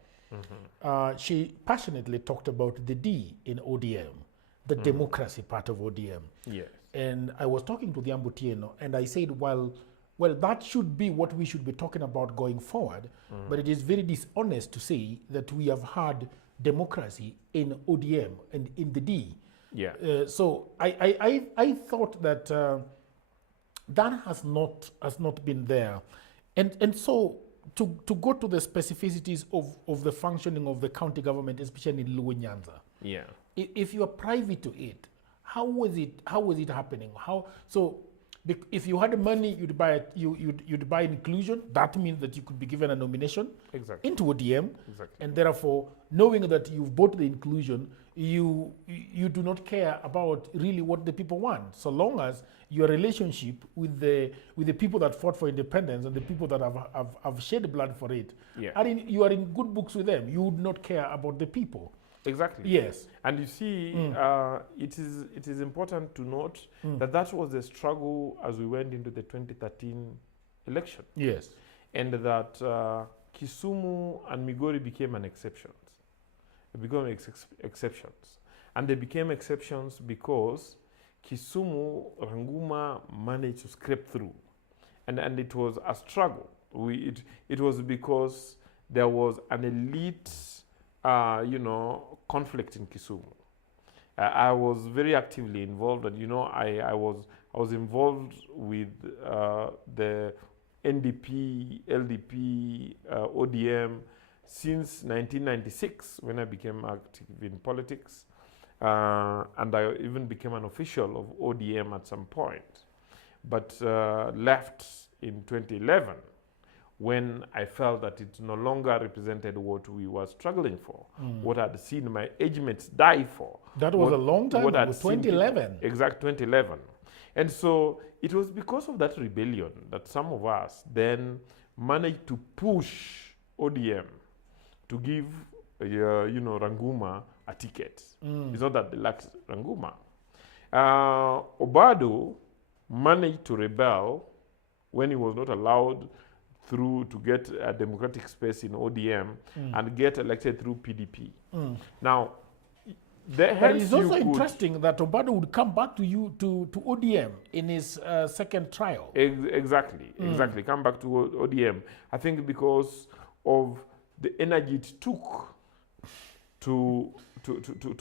she passionately talked about the D in ODM, the democracy part of ODM. Yes. And I was talking to the Ambutieno, and I said, well, that should be what we should be talking about going forward. But it is very dishonest to say that we have had democracy in ODM and in the D. Yeah. So I thought that that has not been there, and so to go to the specificities of the functioning of the county government, especially in Nyanza. Yeah. If you are privy to it, how was it happening? If you had money, you'd buy inclusion. That means that you could be given a nomination Exactly. into ODM, Exactly. and therefore, knowing that you've bought the inclusion, you do not care about really what the people want, so long as your relationship with the people that fought for independence and the people that have shed blood for it, Yeah. you are in good books with them. You would not care about the people. Exactly. Yes. And you see, it is important to note that was the struggle as we went into the 2013 election, Yes. and that Kisumu and Migori became an exception. They became exceptions, and they became exceptions because Kisumu, Ranguma managed to scrape through, and it was a struggle. It was because there was an elite, conflict in Kisumu. I was very actively involved, and I was involved with the NDP, LDP, ODM since 1996 when I became active in politics, and I even became an official of ODM at some point, but left in 2011 when I felt that it no longer represented what we were struggling for, what I'd seen my age mates die for. That was a long time ago, 2011. Exact 2011. And so it was because of that rebellion that some of us then managed to push ODM to give, Ranguma a ticket. It's not that they lacked Ranguma. Obado managed to rebel when he was not allowed through to get a democratic space in ODM and get elected through PDP. Now, but it's also interesting that Obado would come back to ODM in his second trial. Exactly, come back to ODM. I think because of the energy it took to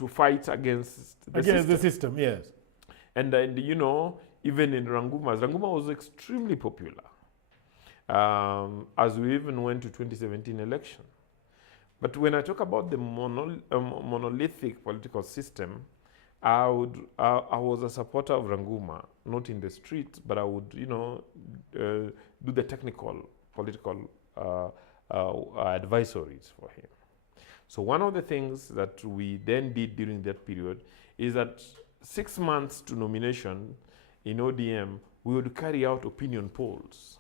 fight against the system, yes. And even in Ranguma was extremely popular. As we even went to 2017 election. But when I talk about the monolithic political system, I was a supporter of Ranguma, not in the streets, but I would, do the technical political advisories for him. So one of the things that we then did during that period is that 6 months to nomination in ODM, we would carry out opinion polls.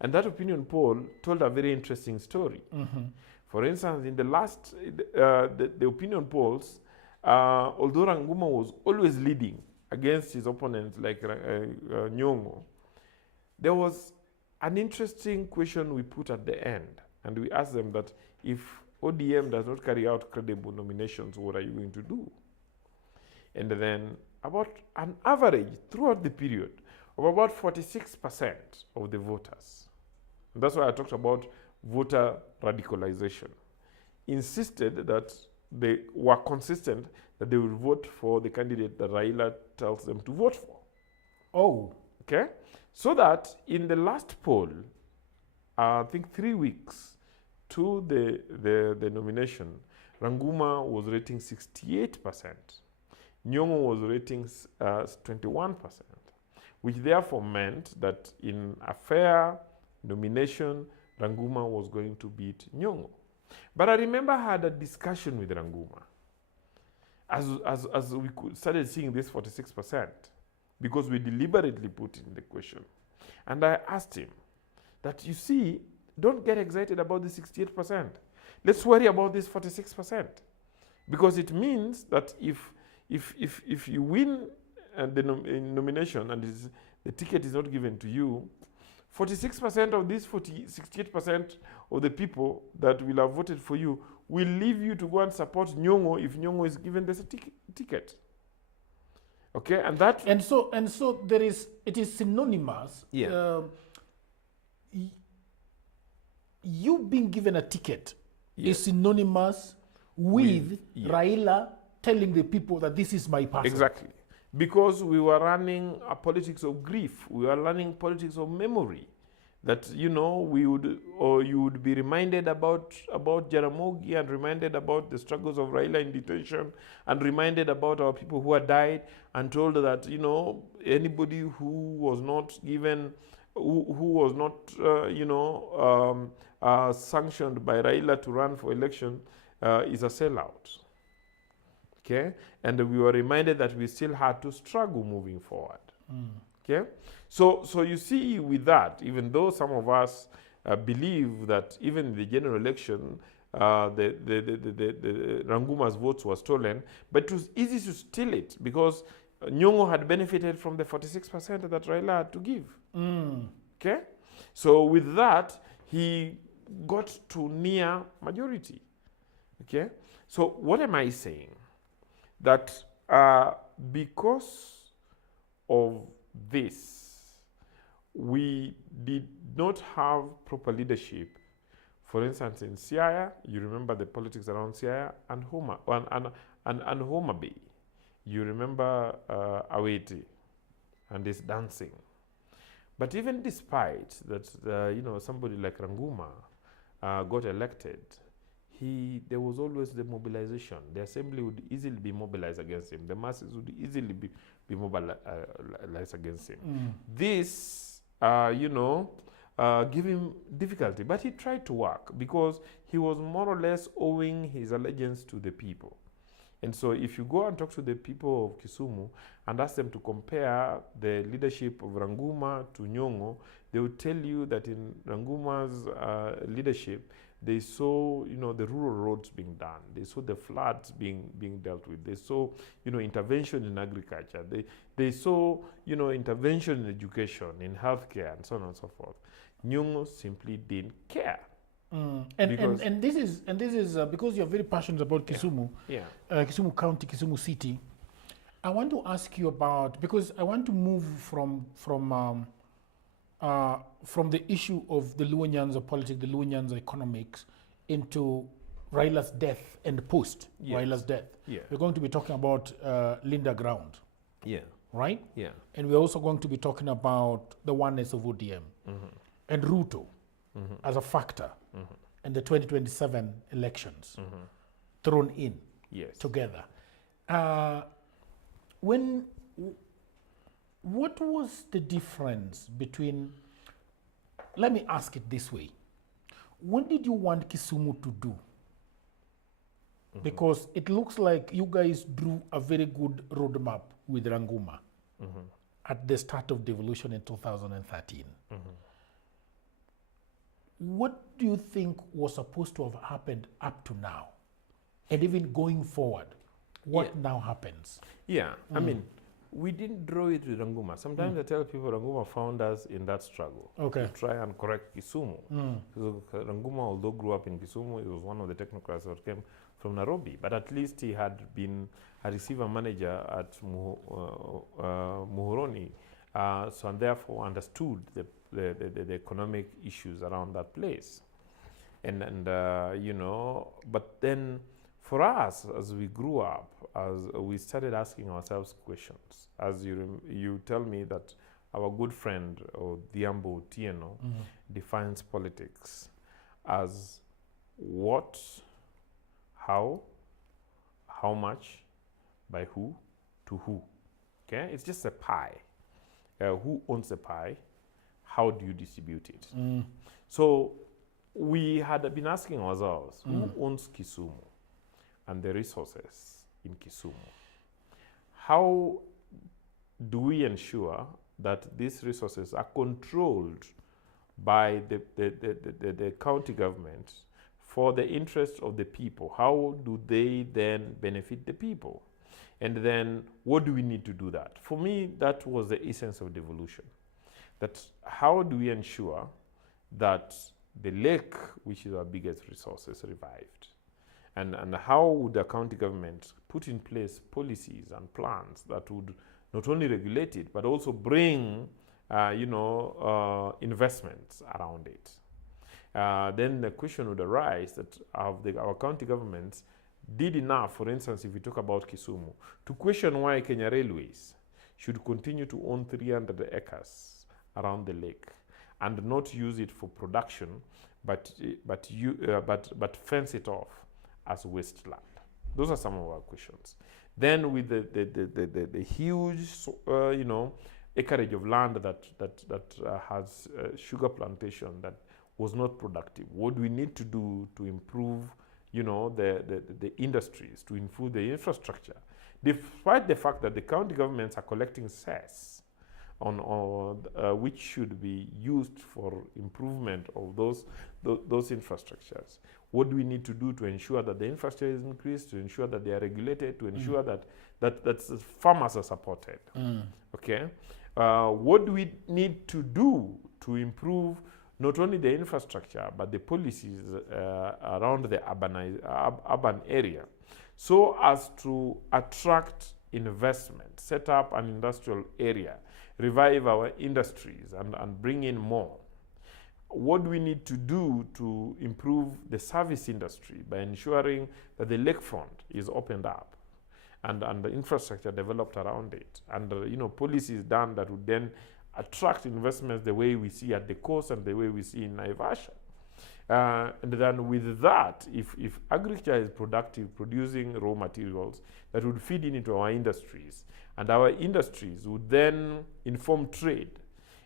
And that opinion poll told a very interesting story. For instance, in the last, the opinion polls, although Ranguma was always leading against his opponents like Nyong'o, there was an interesting question we put at the end. And we asked them that if ODM does not carry out credible nominations, what are you going to do? And then about an average throughout the period of about 46% of the voters, and that's why I talked about voter radicalization, insisted that they were consistent that they will vote for the candidate that Raila tells them to vote for. Oh. Okay? So that in the last poll, I think 3 weeks to the nomination, Ranguma was rating 68%. Nyong'o was rating 21%, which therefore meant that in a fair nomination, Ranguma was going to beat Nyong'o. But I remember I had a discussion with Ranguma as we started seeing this 46%, because we deliberately put in the question. And I asked him that, you see, don't get excited about the 68%. let's worry about this 46%. Because it means that if you win the nomination and the ticket is not given to you, 46% of these 68% of the people that will have voted for you will leave you to go and support Nyong'o if Nyong'o is given this ticket. Okay, and that and so it is synonymous. Yeah. You being given a ticket Yes. is synonymous with yes. Raila telling the people that this is my person. Exactly. Because we were running a politics of grief. We were running politics of memory. That, you know, you would be reminded about Jaramogi and reminded about the struggles of Raila in detention and reminded about our people who had died and told that, you know, anybody who was not given, who was not, sanctioned by Raila to run for election is a sellout. Okay? And we were reminded that we still had to struggle moving forward. Okay? So you see with that, even though some of us believe that even in the general election, the Ranguma's votes were stolen, but it was easy to steal it because Nyong'o had benefited from the 46% that Raila had to give. Okay? So with that, he got to near majority. Okay? So what am I saying? That because of this, we did not have proper leadership. For instance, in Siaya, you remember the politics around Siaya and Homa Bay. You remember Awiti and his dancing. But even despite that, somebody like Ranguma got elected, there was always the mobilization. The assembly would easily be mobilized against him. The masses would easily be mobilized against him. This, give him difficulty. But he tried to work because he was more or less owing his allegiance to the people. And so if you go and talk to the people of Kisumu and ask them to compare the leadership of Ranguma to Nyong'o, they will tell you that in Ranguma's leadership, they saw, the rural roads being done. They saw the floods being dealt with. They saw, intervention in agriculture. They saw, intervention in education, in healthcare, and so on and so forth. Nyong'o simply didn't care. And this is because you're very passionate about Kisumu, Kisumu County, Kisumu City. I want to ask you about, because I want to move from the issue of the Luo Nyanza politics, the Luo Nyanza economics, into Raila's death and post Raila's death. Yeah. We're going to be talking about Linda Ground. Yeah. Right? Yeah. And we're also going to be talking about the oneness of ODM and Ruto as a factor in the 2027 elections thrown in together. What was the difference between, let me ask it this way. What did you want Kisumu to do? Because it looks like you guys drew a very good roadmap with Ranguma at the start of devolution in 2013. What do you think was supposed to have happened up to now? And even going forward, what now happens? Yeah, I mean, we didn't draw it with Ranguma. Sometimes I tell people Ranguma found us in that struggle to try and correct Kisumu. Because Ranguma, although grew up in Kisumu, he was one of the technocrats that came from Nairobi. But at least he had been a receiver manager at Muhoroni, so and therefore understood the economic issues around that place. But then for us, as we grew up, as we started asking ourselves questions, as you tell me that our good friend Odhiambo Nyamori defines politics as what, how much, by who, to who. Okay, it's just a pie. Who owns the pie? How do you distribute it? So we had been asking ourselves, who owns Kisumu and the resources in Kisumu? How do we ensure that these resources are controlled by the county government for the interest of the people. How do they then benefit the people? And then what do we need to do that? For me, that was the essence of devolution. That how do we ensure that the lake, which is our biggest resource, is revived? And how would the county government put in place policies and plans that would not only regulate it, but also bring investments around it? Then the question would arise that our county governments did enough, for instance, if we talk about Kisumu, to question why Kenya Railways should continue to own 300 acres around the lake and not use it for production, but fence it off as wasteland. Those are some of our questions. Then with the huge acreage of land that has sugar plantation that was not productive, what do we need to do to improve the industries, to improve the infrastructure, despite the fact that the county governments are collecting cess on which should be used for improvement of those infrastructures. What do we need to do to ensure that the infrastructure is increased, to ensure that they are regulated, to ensure that farmers are supported? Okay. What do we need to do to improve not only the infrastructure, but the policies around the urban area, so as to attract investment, set up an industrial area, revive our industries, and bring in more? What do we need to do to improve the service industry by ensuring that the lakefront is opened up and the infrastructure developed around it, and policies done that would then attract investments the way we see at the coast and the way we see in Naivasha? And then with that, if agriculture is productive, producing raw materials that would feed into our industries, and our industries would then inform trade,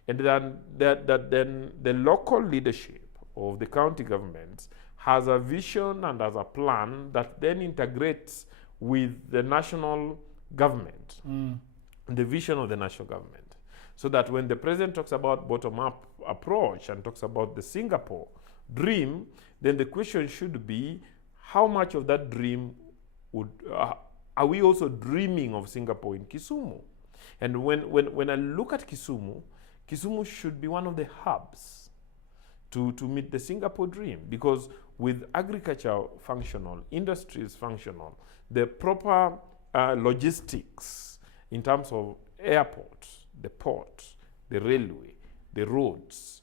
and then then the local leadership of the county governments has a vision and has a plan that then integrates with the national government, the vision of the national government. So that when the president talks about bottom-up approach and talks about the Singapore dream, then the question should be, how much of that dream are we also dreaming of Singapore in Kisumu? And when I look at Kisumu, Kisumu should be one of the hubs to meet the Singapore dream, because with agriculture functional, industries functional, the proper logistics in terms of airport, the port, the railway, the roads,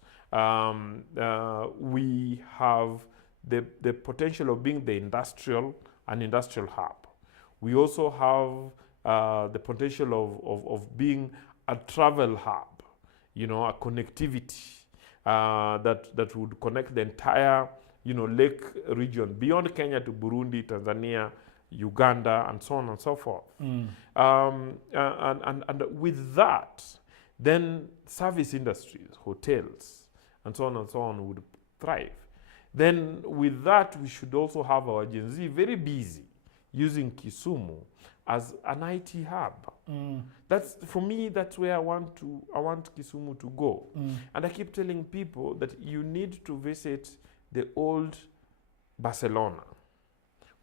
we have the potential of being the industrial hub. We also have the potential of being a travel hub, a connectivity that would connect the entire lake region beyond Kenya to Burundi, Tanzania, Uganda, and so on and so forth. And with that, then service industries, hotels, and so on would thrive. Then with that, we should also have our Gen Z very busy using Kisumu as an IT hub. That's, for me, that's where I want Kisumu to go. And I keep telling people that you need to visit the old Barcelona,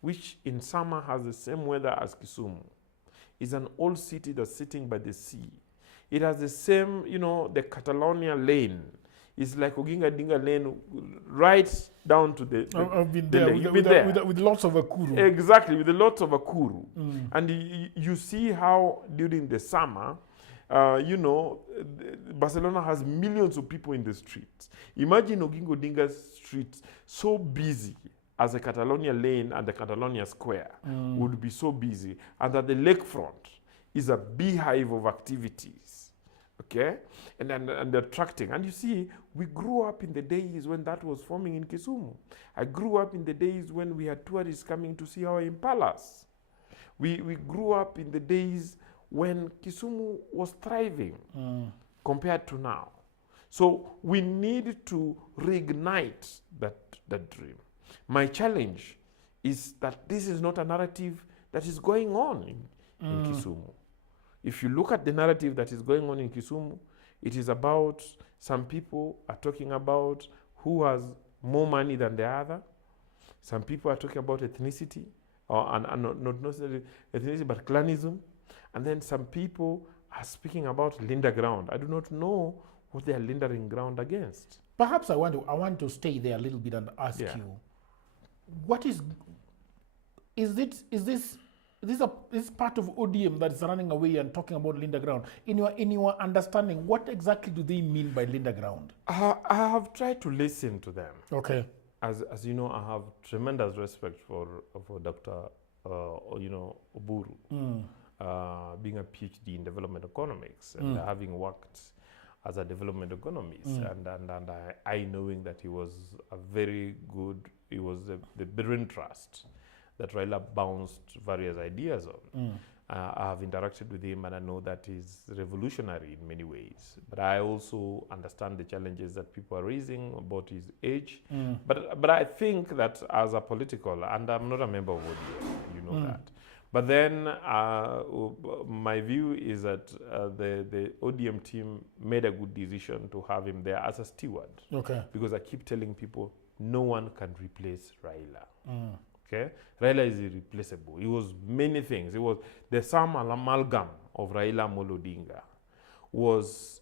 which in summer has the same weather as Kisumu. It's an old city that's sitting by the sea. It has the same, the Catalonia lane. It's like Oginga Dinga lane right down to the I've been there, with lots of akuru. Exactly, with lots of akuru. And you see how during the summer, Barcelona has millions of people in the streets. Imagine Oginga Dinga street so busy as the Catalonia lane and the Catalonia square would be so busy, and that the lakefront is a beehive of activities, okay? And attracting. And you see, we grew up in the days when that was forming in Kisumu. I grew up in the days when we had tourists coming to see our impalas. We grew up in the days when Kisumu was thriving compared to now. So we need to reignite that dream. My challenge is that this is not a narrative that is going on in Kisumu. If you look at the narrative that is going on in Kisumu, it is about some people are talking about who has more money than the other. Some people are talking about ethnicity, and not necessarily ethnicity, but clanism. And then some people are speaking about Linda ground. I do not know what they are lindering ground against. Perhaps I want to stay there a little bit and ask Yeah. you, what is this part of ODM that is running away and talking about Linda ground? In your understanding, what exactly do they mean by Linda ground? I have tried to listen to them. Okay. As you know, I have tremendous respect for Dr. Oburu, being a PhD in development economics and having worked as a development economist, and I knowing that he was a very good, he was the brain trust that Raila bounced various ideas on. I have interacted with him, and I know that he's revolutionary in many ways. But I also understand the challenges that people are raising about his age. But I think that as a political, and I'm not a member of ODM, you know that. But then my view is that the ODM team made a good decision to have him there as a steward. Okay. Because I keep telling people, no one can replace Raila. Okay? Raila is irreplaceable. He was many things. It was the sum amalgam of Raila Amolo Odinga was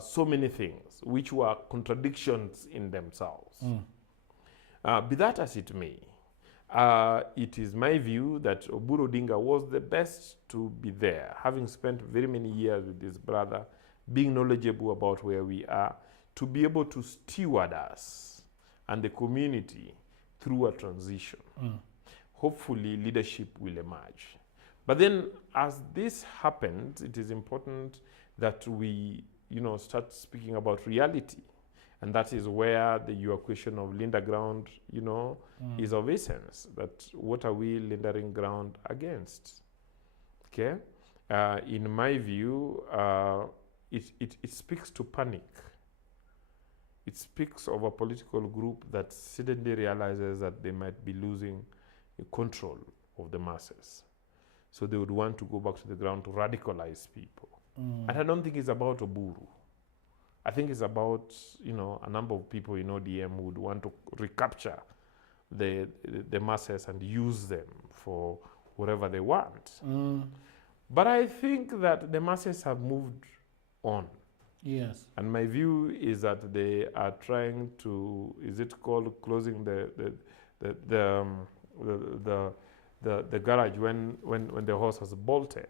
so many things which were contradictions in themselves. Be that as it may, it is my view that Oburu Odinga was the best to be there, having spent very many years with his brother, being knowledgeable about where we are, to be able to steward us and the community through a transition. Hopefully, leadership will emerge. But then, as this happens, it is important that we, start speaking about reality. And that is where your question of Linda ground, is of essence. That what are we lindering ground against? Okay? In my view, it speaks to panic. It speaks of a political group that suddenly realizes that they might be losing control of the masses. So they would want to go back to the ground to radicalize people. And I don't think it's about Oburu. I think it's about, a number of people in ODM who would want to recapture the masses and use them for whatever they want. But I think that the masses have moved on. Yes. And my view is that they are trying to, is it called closing the garage when the horse has bolted?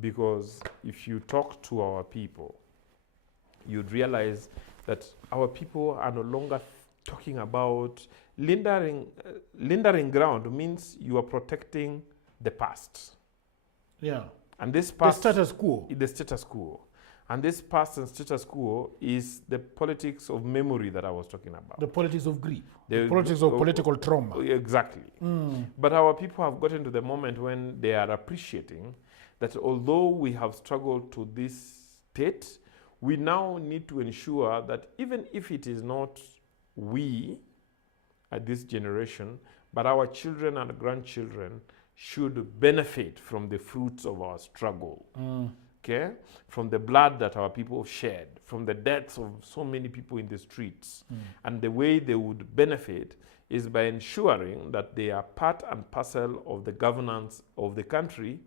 Because if you talk to our people, you'd realize that our people are no longer talking about lindering ground. Means you are protecting the past. Yeah. And this past, the status quo. The status quo. And this past and status quo is the politics of memory that I was talking about. The politics of grief. The politics of political trauma. Exactly. But our people have gotten to the moment when they are appreciating that although we have struggled to this state, we now need to ensure that even if it is not we at this generation, but our children and grandchildren should benefit from the fruits of our struggle. Okay? From the blood that our people shed, from the deaths of so many people in the streets. And the way they would benefit is by ensuring that they are part and parcel of the governance of the country,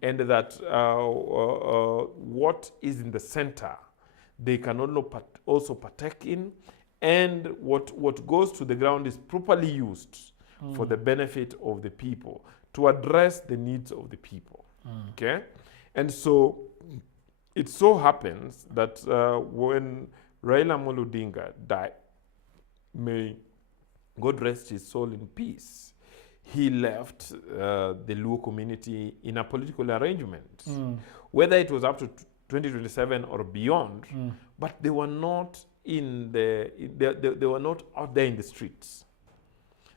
and that what is in the center, they can also partake in, and what goes to the ground is properly used for the benefit of the people, to address the needs of the people. Okay? And so it so happens that when Raila Amolo Odinga died, may God rest his soul in peace, he left the Luo community in a political arrangement. Whether it was up to 2027 or beyond, but they were not they were not out there in the streets.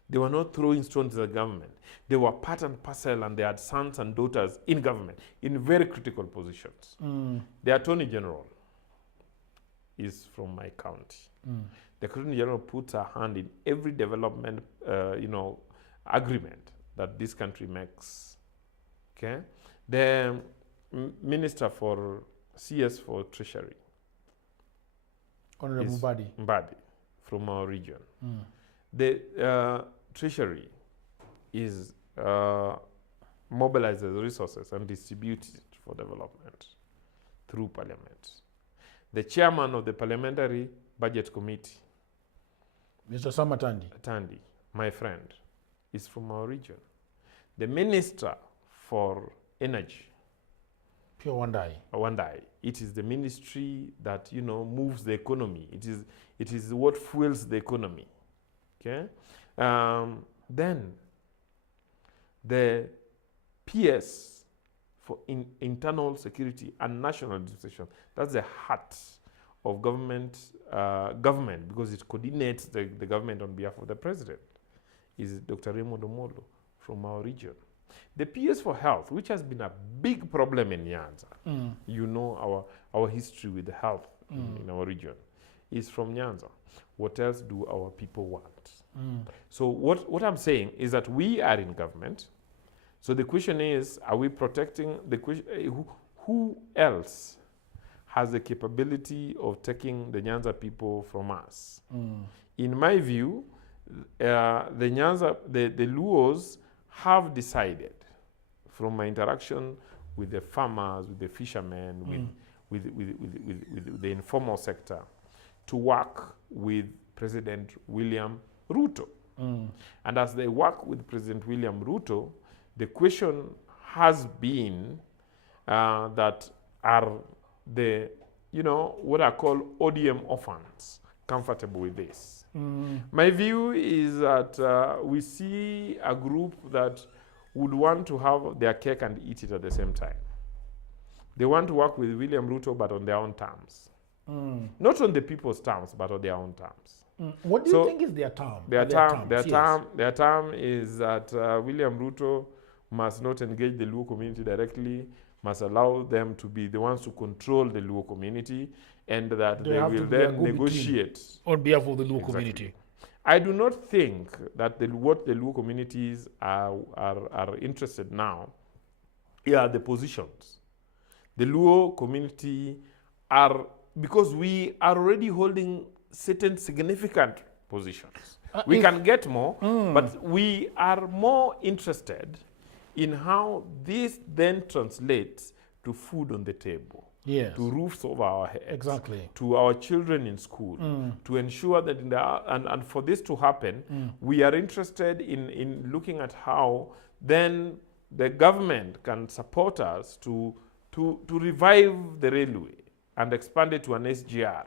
They were not throwing stones at the government. They were part and parcel, and they had sons and daughters in government in very critical positions. The Attorney General is from my county. The Attorney General puts her hand in every development, agreement that this country makes. Okay, the Minister for CS for Treasury, Honorable Mbadi, from our region. The treasury is mobilizes resources and distributes it for development through parliament. The chairman of the parliamentary budget committee, Mr. Samatandi. Tandi, my friend, is from our region. The minister for energy, Pure Wandai, it is the ministry that moves the economy. It is what fuels the economy. Okay, then the PS for internal security and national administration. That's the heart of government, because it coordinates the government on behalf of the president. Is Dr. Raymond Omolo from our region. The PS for health, which has been a big problem in Nyanza. You know our history with health in our region, is from Nyanza. What else do our people want? So what I'm saying is that we are in government. So the question is, are we protecting the question? Who else has the capability of taking the Nyanza people from us? In my view, the Luos have decided, from my interaction with the farmers, with the fishermen, with the informal sector, to work with President William Ruto. And as they work with President William Ruto, the question has been that are the, what I call ODM orphans comfortable with this? My view is that we see a group that would want to have their cake and eat it at the same time. They want to work with William Ruto, but on their own terms. Not on the people's terms, but on their own terms. What do you think is their term? Their term is that William Ruto must not engage the Luo community directly, must allow them to be the ones to control the Luo community, and that they will then negotiate on behalf of the Luo community. I do not think that what the Luo communities are interested now are the positions. The Luo community are, because we are already holding certain significant positions. We can get more, but we are more interested in how this then translates to food on the table, to roofs over our heads, to our children in school, to ensure that and for this to happen, we are interested in looking at how then the government can support us to revive the railway and expand it to an SGR.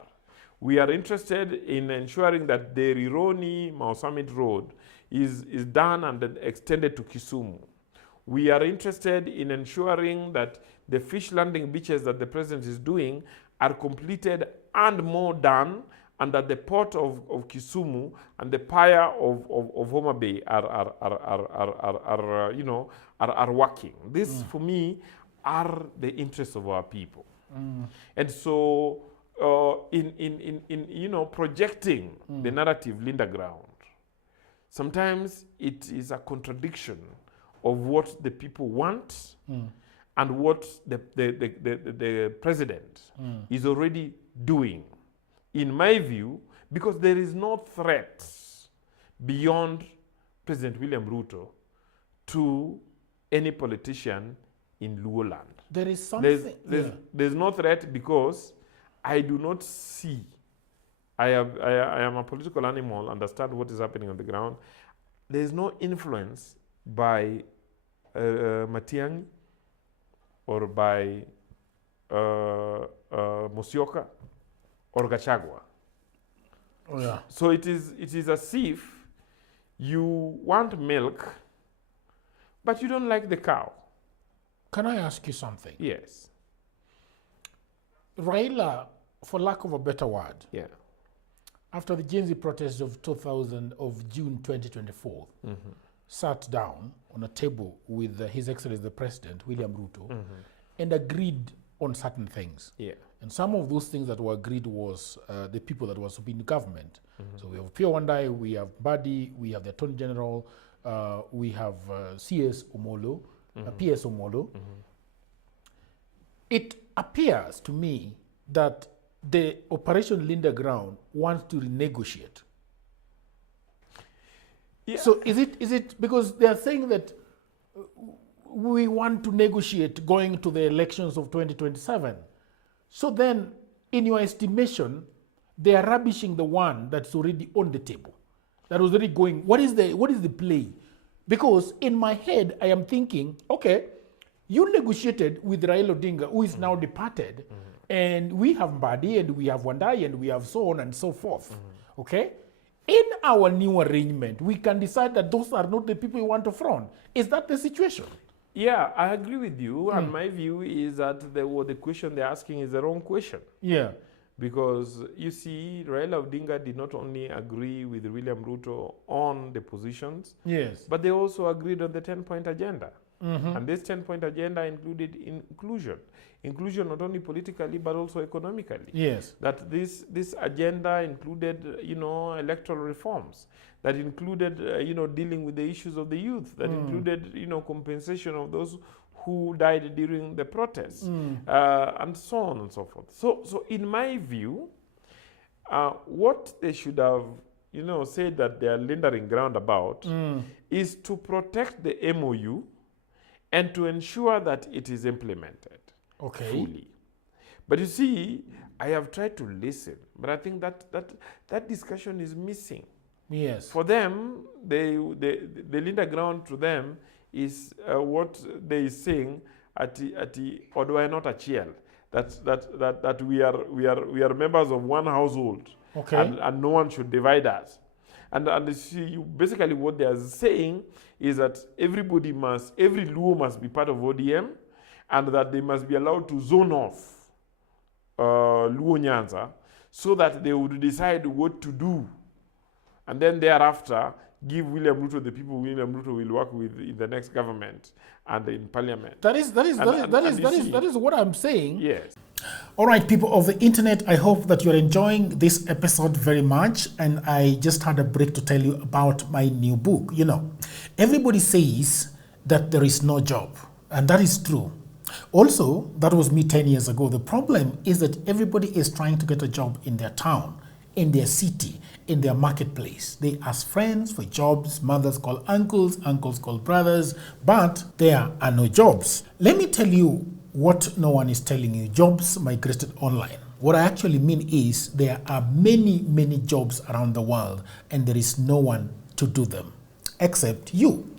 We are interested in ensuring that the Rironi-Mau Summit Road is done and extended to Kisumu. We are interested in ensuring that the fish landing beaches that the president is doing are completed and more done, and that the port of Kisumu and the pier of Homa Bay are working. This, for me, are the interests of our people. And so, in projecting the narrative Linda ground, sometimes it is a contradiction of what the people want and what the president is already doing. In my view, because there is no threat beyond President William Ruto to any politician in Luo land. There is something. There's no threat, because I do not see. I am a political animal, understand what is happening on the ground. There is no influence by Matiang'i or by Musyoka or Gachagua. So it is as if you want milk, but you don't like the cow. Can I ask you something? Yes. Raila, for lack of a better word, after the Gen Z protests of June 2024, sat down on a table with His Excellency the President, William Ruto, and agreed on certain things. And some of those things that were agreed was the people that were to be in government. So we have Pio Wandai, we have Badi, we have the Attorney General, we have CS Omolo, PS Omolo. It appears to me that the Operation Linda Ground wants to renegotiate. Yeah. So is it because they are saying that we want to negotiate going to the elections of 2027? So then, in your estimation, they are rubbishing the one that's already on the table, that was already going. What is the play? Because in my head, I am thinking, okay, you negotiated with Raila Odinga, who is now departed, and we have Mbadi, and we have Wandai, and we have so on and so forth. Okay? In our new arrangement, we can decide that those are not the people we want to front. Is that the situation? Yeah, I agree with you. And my view is that the question they're asking is the wrong question. Yeah. Because you see, Raila Odinga did not only agree with William Ruto on the positions, Yes. but they also agreed on the 10-point agenda. And this 10-point agenda included inclusion. Inclusion not only politically, but also economically. Yes. That this agenda included, electoral reforms. That included, dealing with the issues of the youth. That included, compensation of those who died during the protests, and so on and so forth. So in my view, what they should have, said that they are lingering ground about is to protect the MOU and to ensure that it is implemented fully. But you see, I have tried to listen, but I think that discussion is missing. Yes. For them, the linger ground to them is what they sing at the Odwa not a chiel, that we are members of one household, and no one should divide us. And you see, basically what they are saying is that every Luo must be part of ODM, and that they must be allowed to zone off Luo Nyanza, so that they would decide what to do, and then thereafter give William Ruto the people William Ruto will work with in the next government and in parliament. That is what I'm saying. Yes. All right, people of the internet, I hope that you're enjoying this episode very much. And I just had a break to tell you about my new book. Everybody says that there is no job, and that is true. Also, that was me 10 years ago. The problem is that everybody is trying to get a job in their town, in their city, in their marketplace. They ask friends for jobs, mothers call uncles, uncles call brothers, but there are no jobs. Let me tell you what no one is telling you. Jobs migrated online. What I actually mean is there are many, many jobs around the world, and there is no one to do them except you.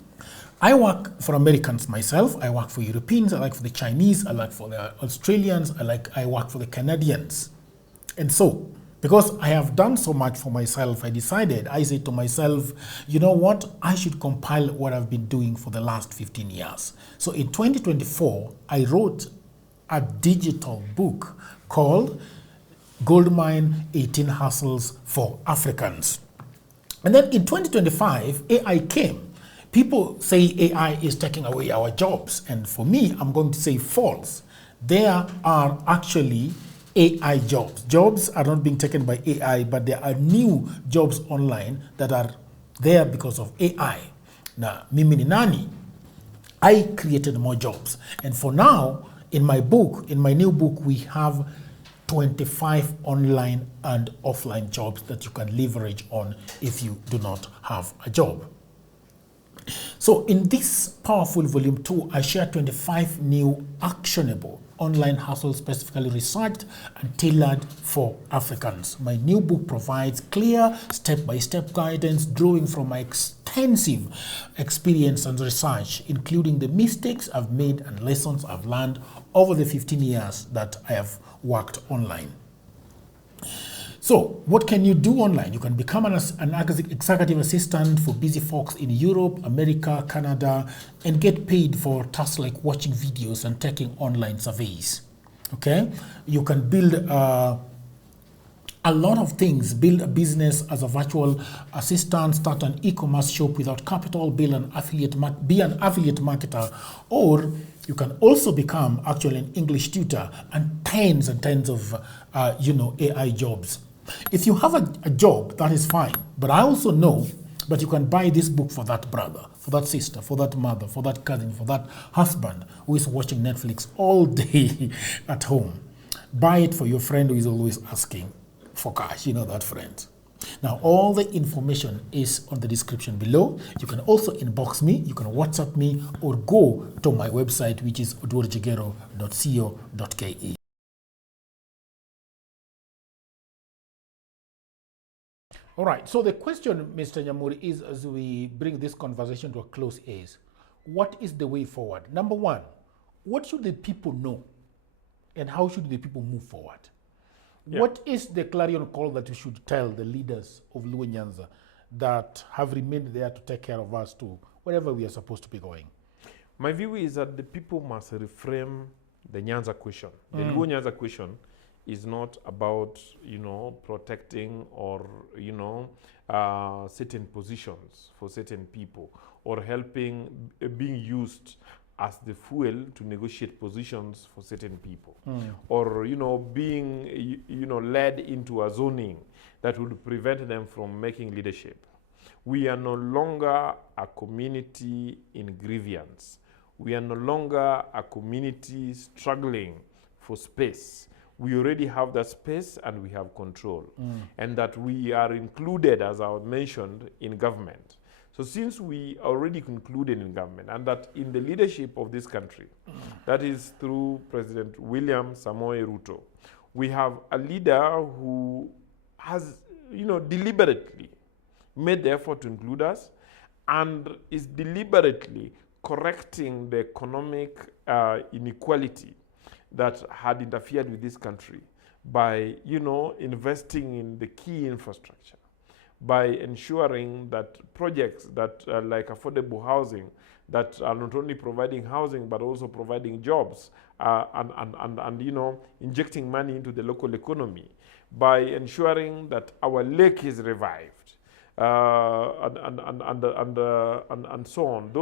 I work for Americans myself. I work for Europeans. I work for the Chinese. I work for the Australians. I work for the Canadians. And so, because I have done so much for myself, I said to myself, you know what? I should compile what I've been doing for the last 15 years. So in 2024, I wrote a digital book called Goldmine 18 Hustles for Africans. And then in 2025, AI came. People say AI is taking away our jobs. And for me, I'm going to say false. There are actually AI jobs. Jobs are not being taken by AI, but there are new jobs online that are there because of AI. Now, mimi ni nani? I created more jobs. And for now, in my new book, we have 25 online and offline jobs that you can leverage on if you do not have a job. So in this powerful volume 2, I share 25 new actionable online hustles specifically researched and tailored for Africans. My new book provides clear step-by-step guidance drawing from my extensive experience and research, including the mistakes I've made and lessons I've learned over the 15 years that I have worked online. So, what can you do online? You can become an executive assistant for busy folks in Europe, America, Canada, and get paid for tasks like watching videos and taking online surveys. Okay? You can build a lot of things. Build a business as a virtual assistant, start an e-commerce shop without capital, be an affiliate marketer, or you can also become actually an English tutor and tens of AI jobs. If you have a job, that is fine. But I also know that you can buy this book for that brother, for that sister, for that mother, for that cousin, for that husband who is watching Netflix all day at home. Buy it for your friend who is always asking for cash. You know that friend. Now, all the information is on the description below. You can also inbox me, you can WhatsApp me, or go to my website, which is odworjigero.co.ke. All right, so the question, Mr. Nyamori, is as we bring this conversation to a close is, what is the way forward? Number one, what should the people know and how should the people move forward? Yeah. What is the clarion call that we should tell the leaders of Luo Nyanza that have remained there to take care of us to wherever we are supposed to be going? My view is that the people must reframe the Nyanza question. The Luo Nyanza question is not about, protecting or, certain positions for certain people or helping, being used as the fuel to negotiate positions for certain people, or being led into a zoning that would prevent them from making leadership. We are no longer a community in grievance. We are no longer a community struggling for space. We already have that space and we have control, and that we are included, as I mentioned, in government. So since we already concluded in government and that in the leadership of this country, that is through President William Samoei Ruto, we have a leader who has, deliberately made the effort to include us and is deliberately correcting the economic inequality that had interfered with this country by, investing in the key infrastructure, by ensuring that projects that are like affordable housing, that are not only providing housing but also providing jobs and injecting money into the local economy, by ensuring that our lake is revived and so on.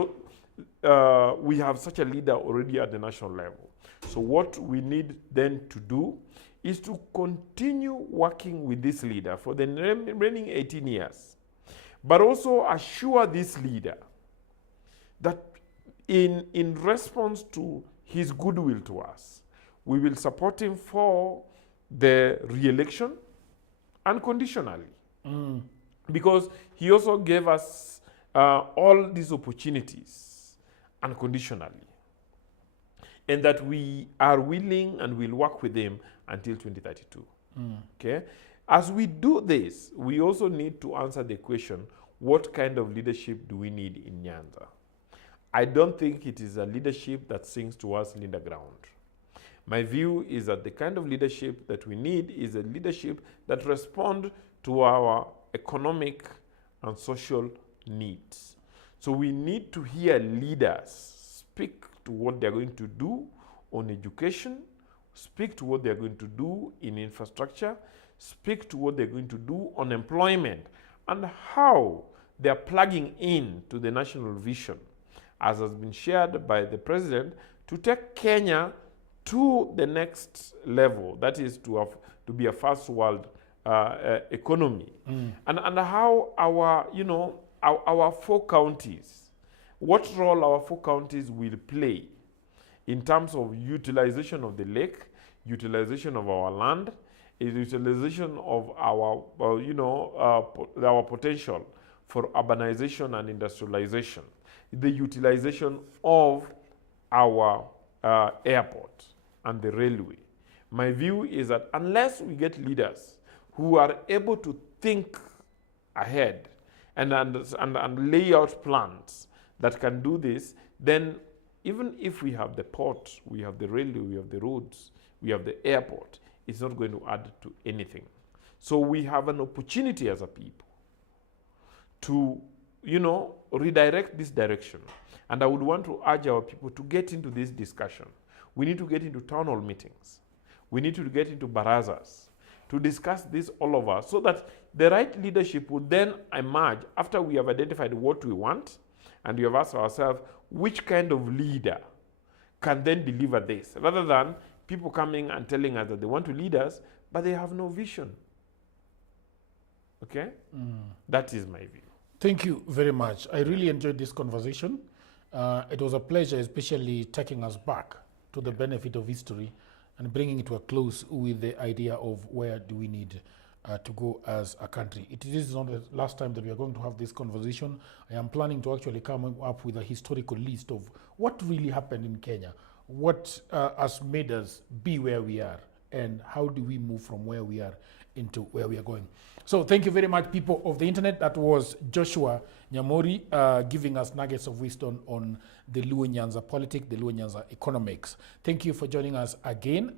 We have such a leader already at the national level. So what we need then to do is to continue working with this leader for the remaining 18 years, but also assure this leader that in response to his goodwill to us, we will support him for the re-election unconditionally. Because he also gave us all these opportunities unconditionally, and that we are willing and will work with him until 2032. Okay? As we do this, we also need to answer the question, what kind of leadership do we need in Nyanza? I don't think it is a leadership that sings to us in the ground. My view is that the kind of leadership that we need is a leadership that responds to our economic and social needs. So we need to hear leaders speak to what they're going to do on education, speak to what they're going to do in infrastructure, speak to what they're going to do on employment, and how they're plugging in to the national vision, as has been shared by the president, to take Kenya to the next level, that is to be a first world economy. And how our four counties, what role our four counties will play in terms of utilization of the lake, utilization of our land, utilization of our, our potential for urbanization and industrialization, the utilization of our airport and the railway. My view is that unless we get leaders who are able to think ahead and lay out plans that can do this, then even if we have the port, we have the railway, we have the roads, we have the airport, it's not going to add to anything. So we have an opportunity as a people to, redirect this direction. And I would want to urge our people to get into this discussion. We need to get into town hall meetings. We need to get into barazas to discuss this, all of us, so that the right leadership would then emerge after we have identified what we want and we have asked ourselves which kind of leader can then deliver this, rather than people coming and telling us that they want to lead us, but they have no vision. Okay? That is my view. Thank you very much. I really enjoyed this conversation. It was a pleasure, especially taking us back to the benefit of history and bringing it to a close with the idea of where do we need to go as a country. It is not the last time that we are going to have this conversation. I am planning to actually come up with a historical list of what really happened in Kenya, what has made us be where we are, and how do we move from where we are into where we are going. So thank you very much, people of the internet. That was Joshua Nyamori giving us nuggets of wisdom on the Luo Nyanza politics, the Luo Nyanza economics. Thank you for joining us again.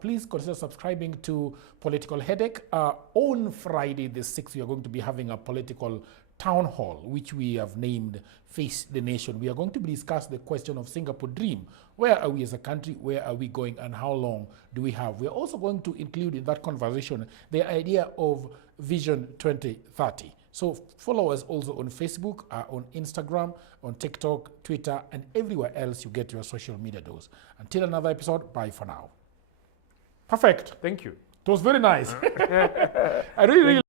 Please consider subscribing to Political Headache. On Friday the 6th, we are going to be having a political town hall, which we have named Face the Nation. We are going to discuss the question of Singapore Dream. Where are we as a country? Where are we going? And how long do we have? We are also going to include in that conversation the idea of Vision 2030. So follow us also on Facebook, on Instagram, on TikTok, Twitter, and everywhere else you get your social media dose. Until another episode, bye for now. Perfect. Thank you. It was very nice. I really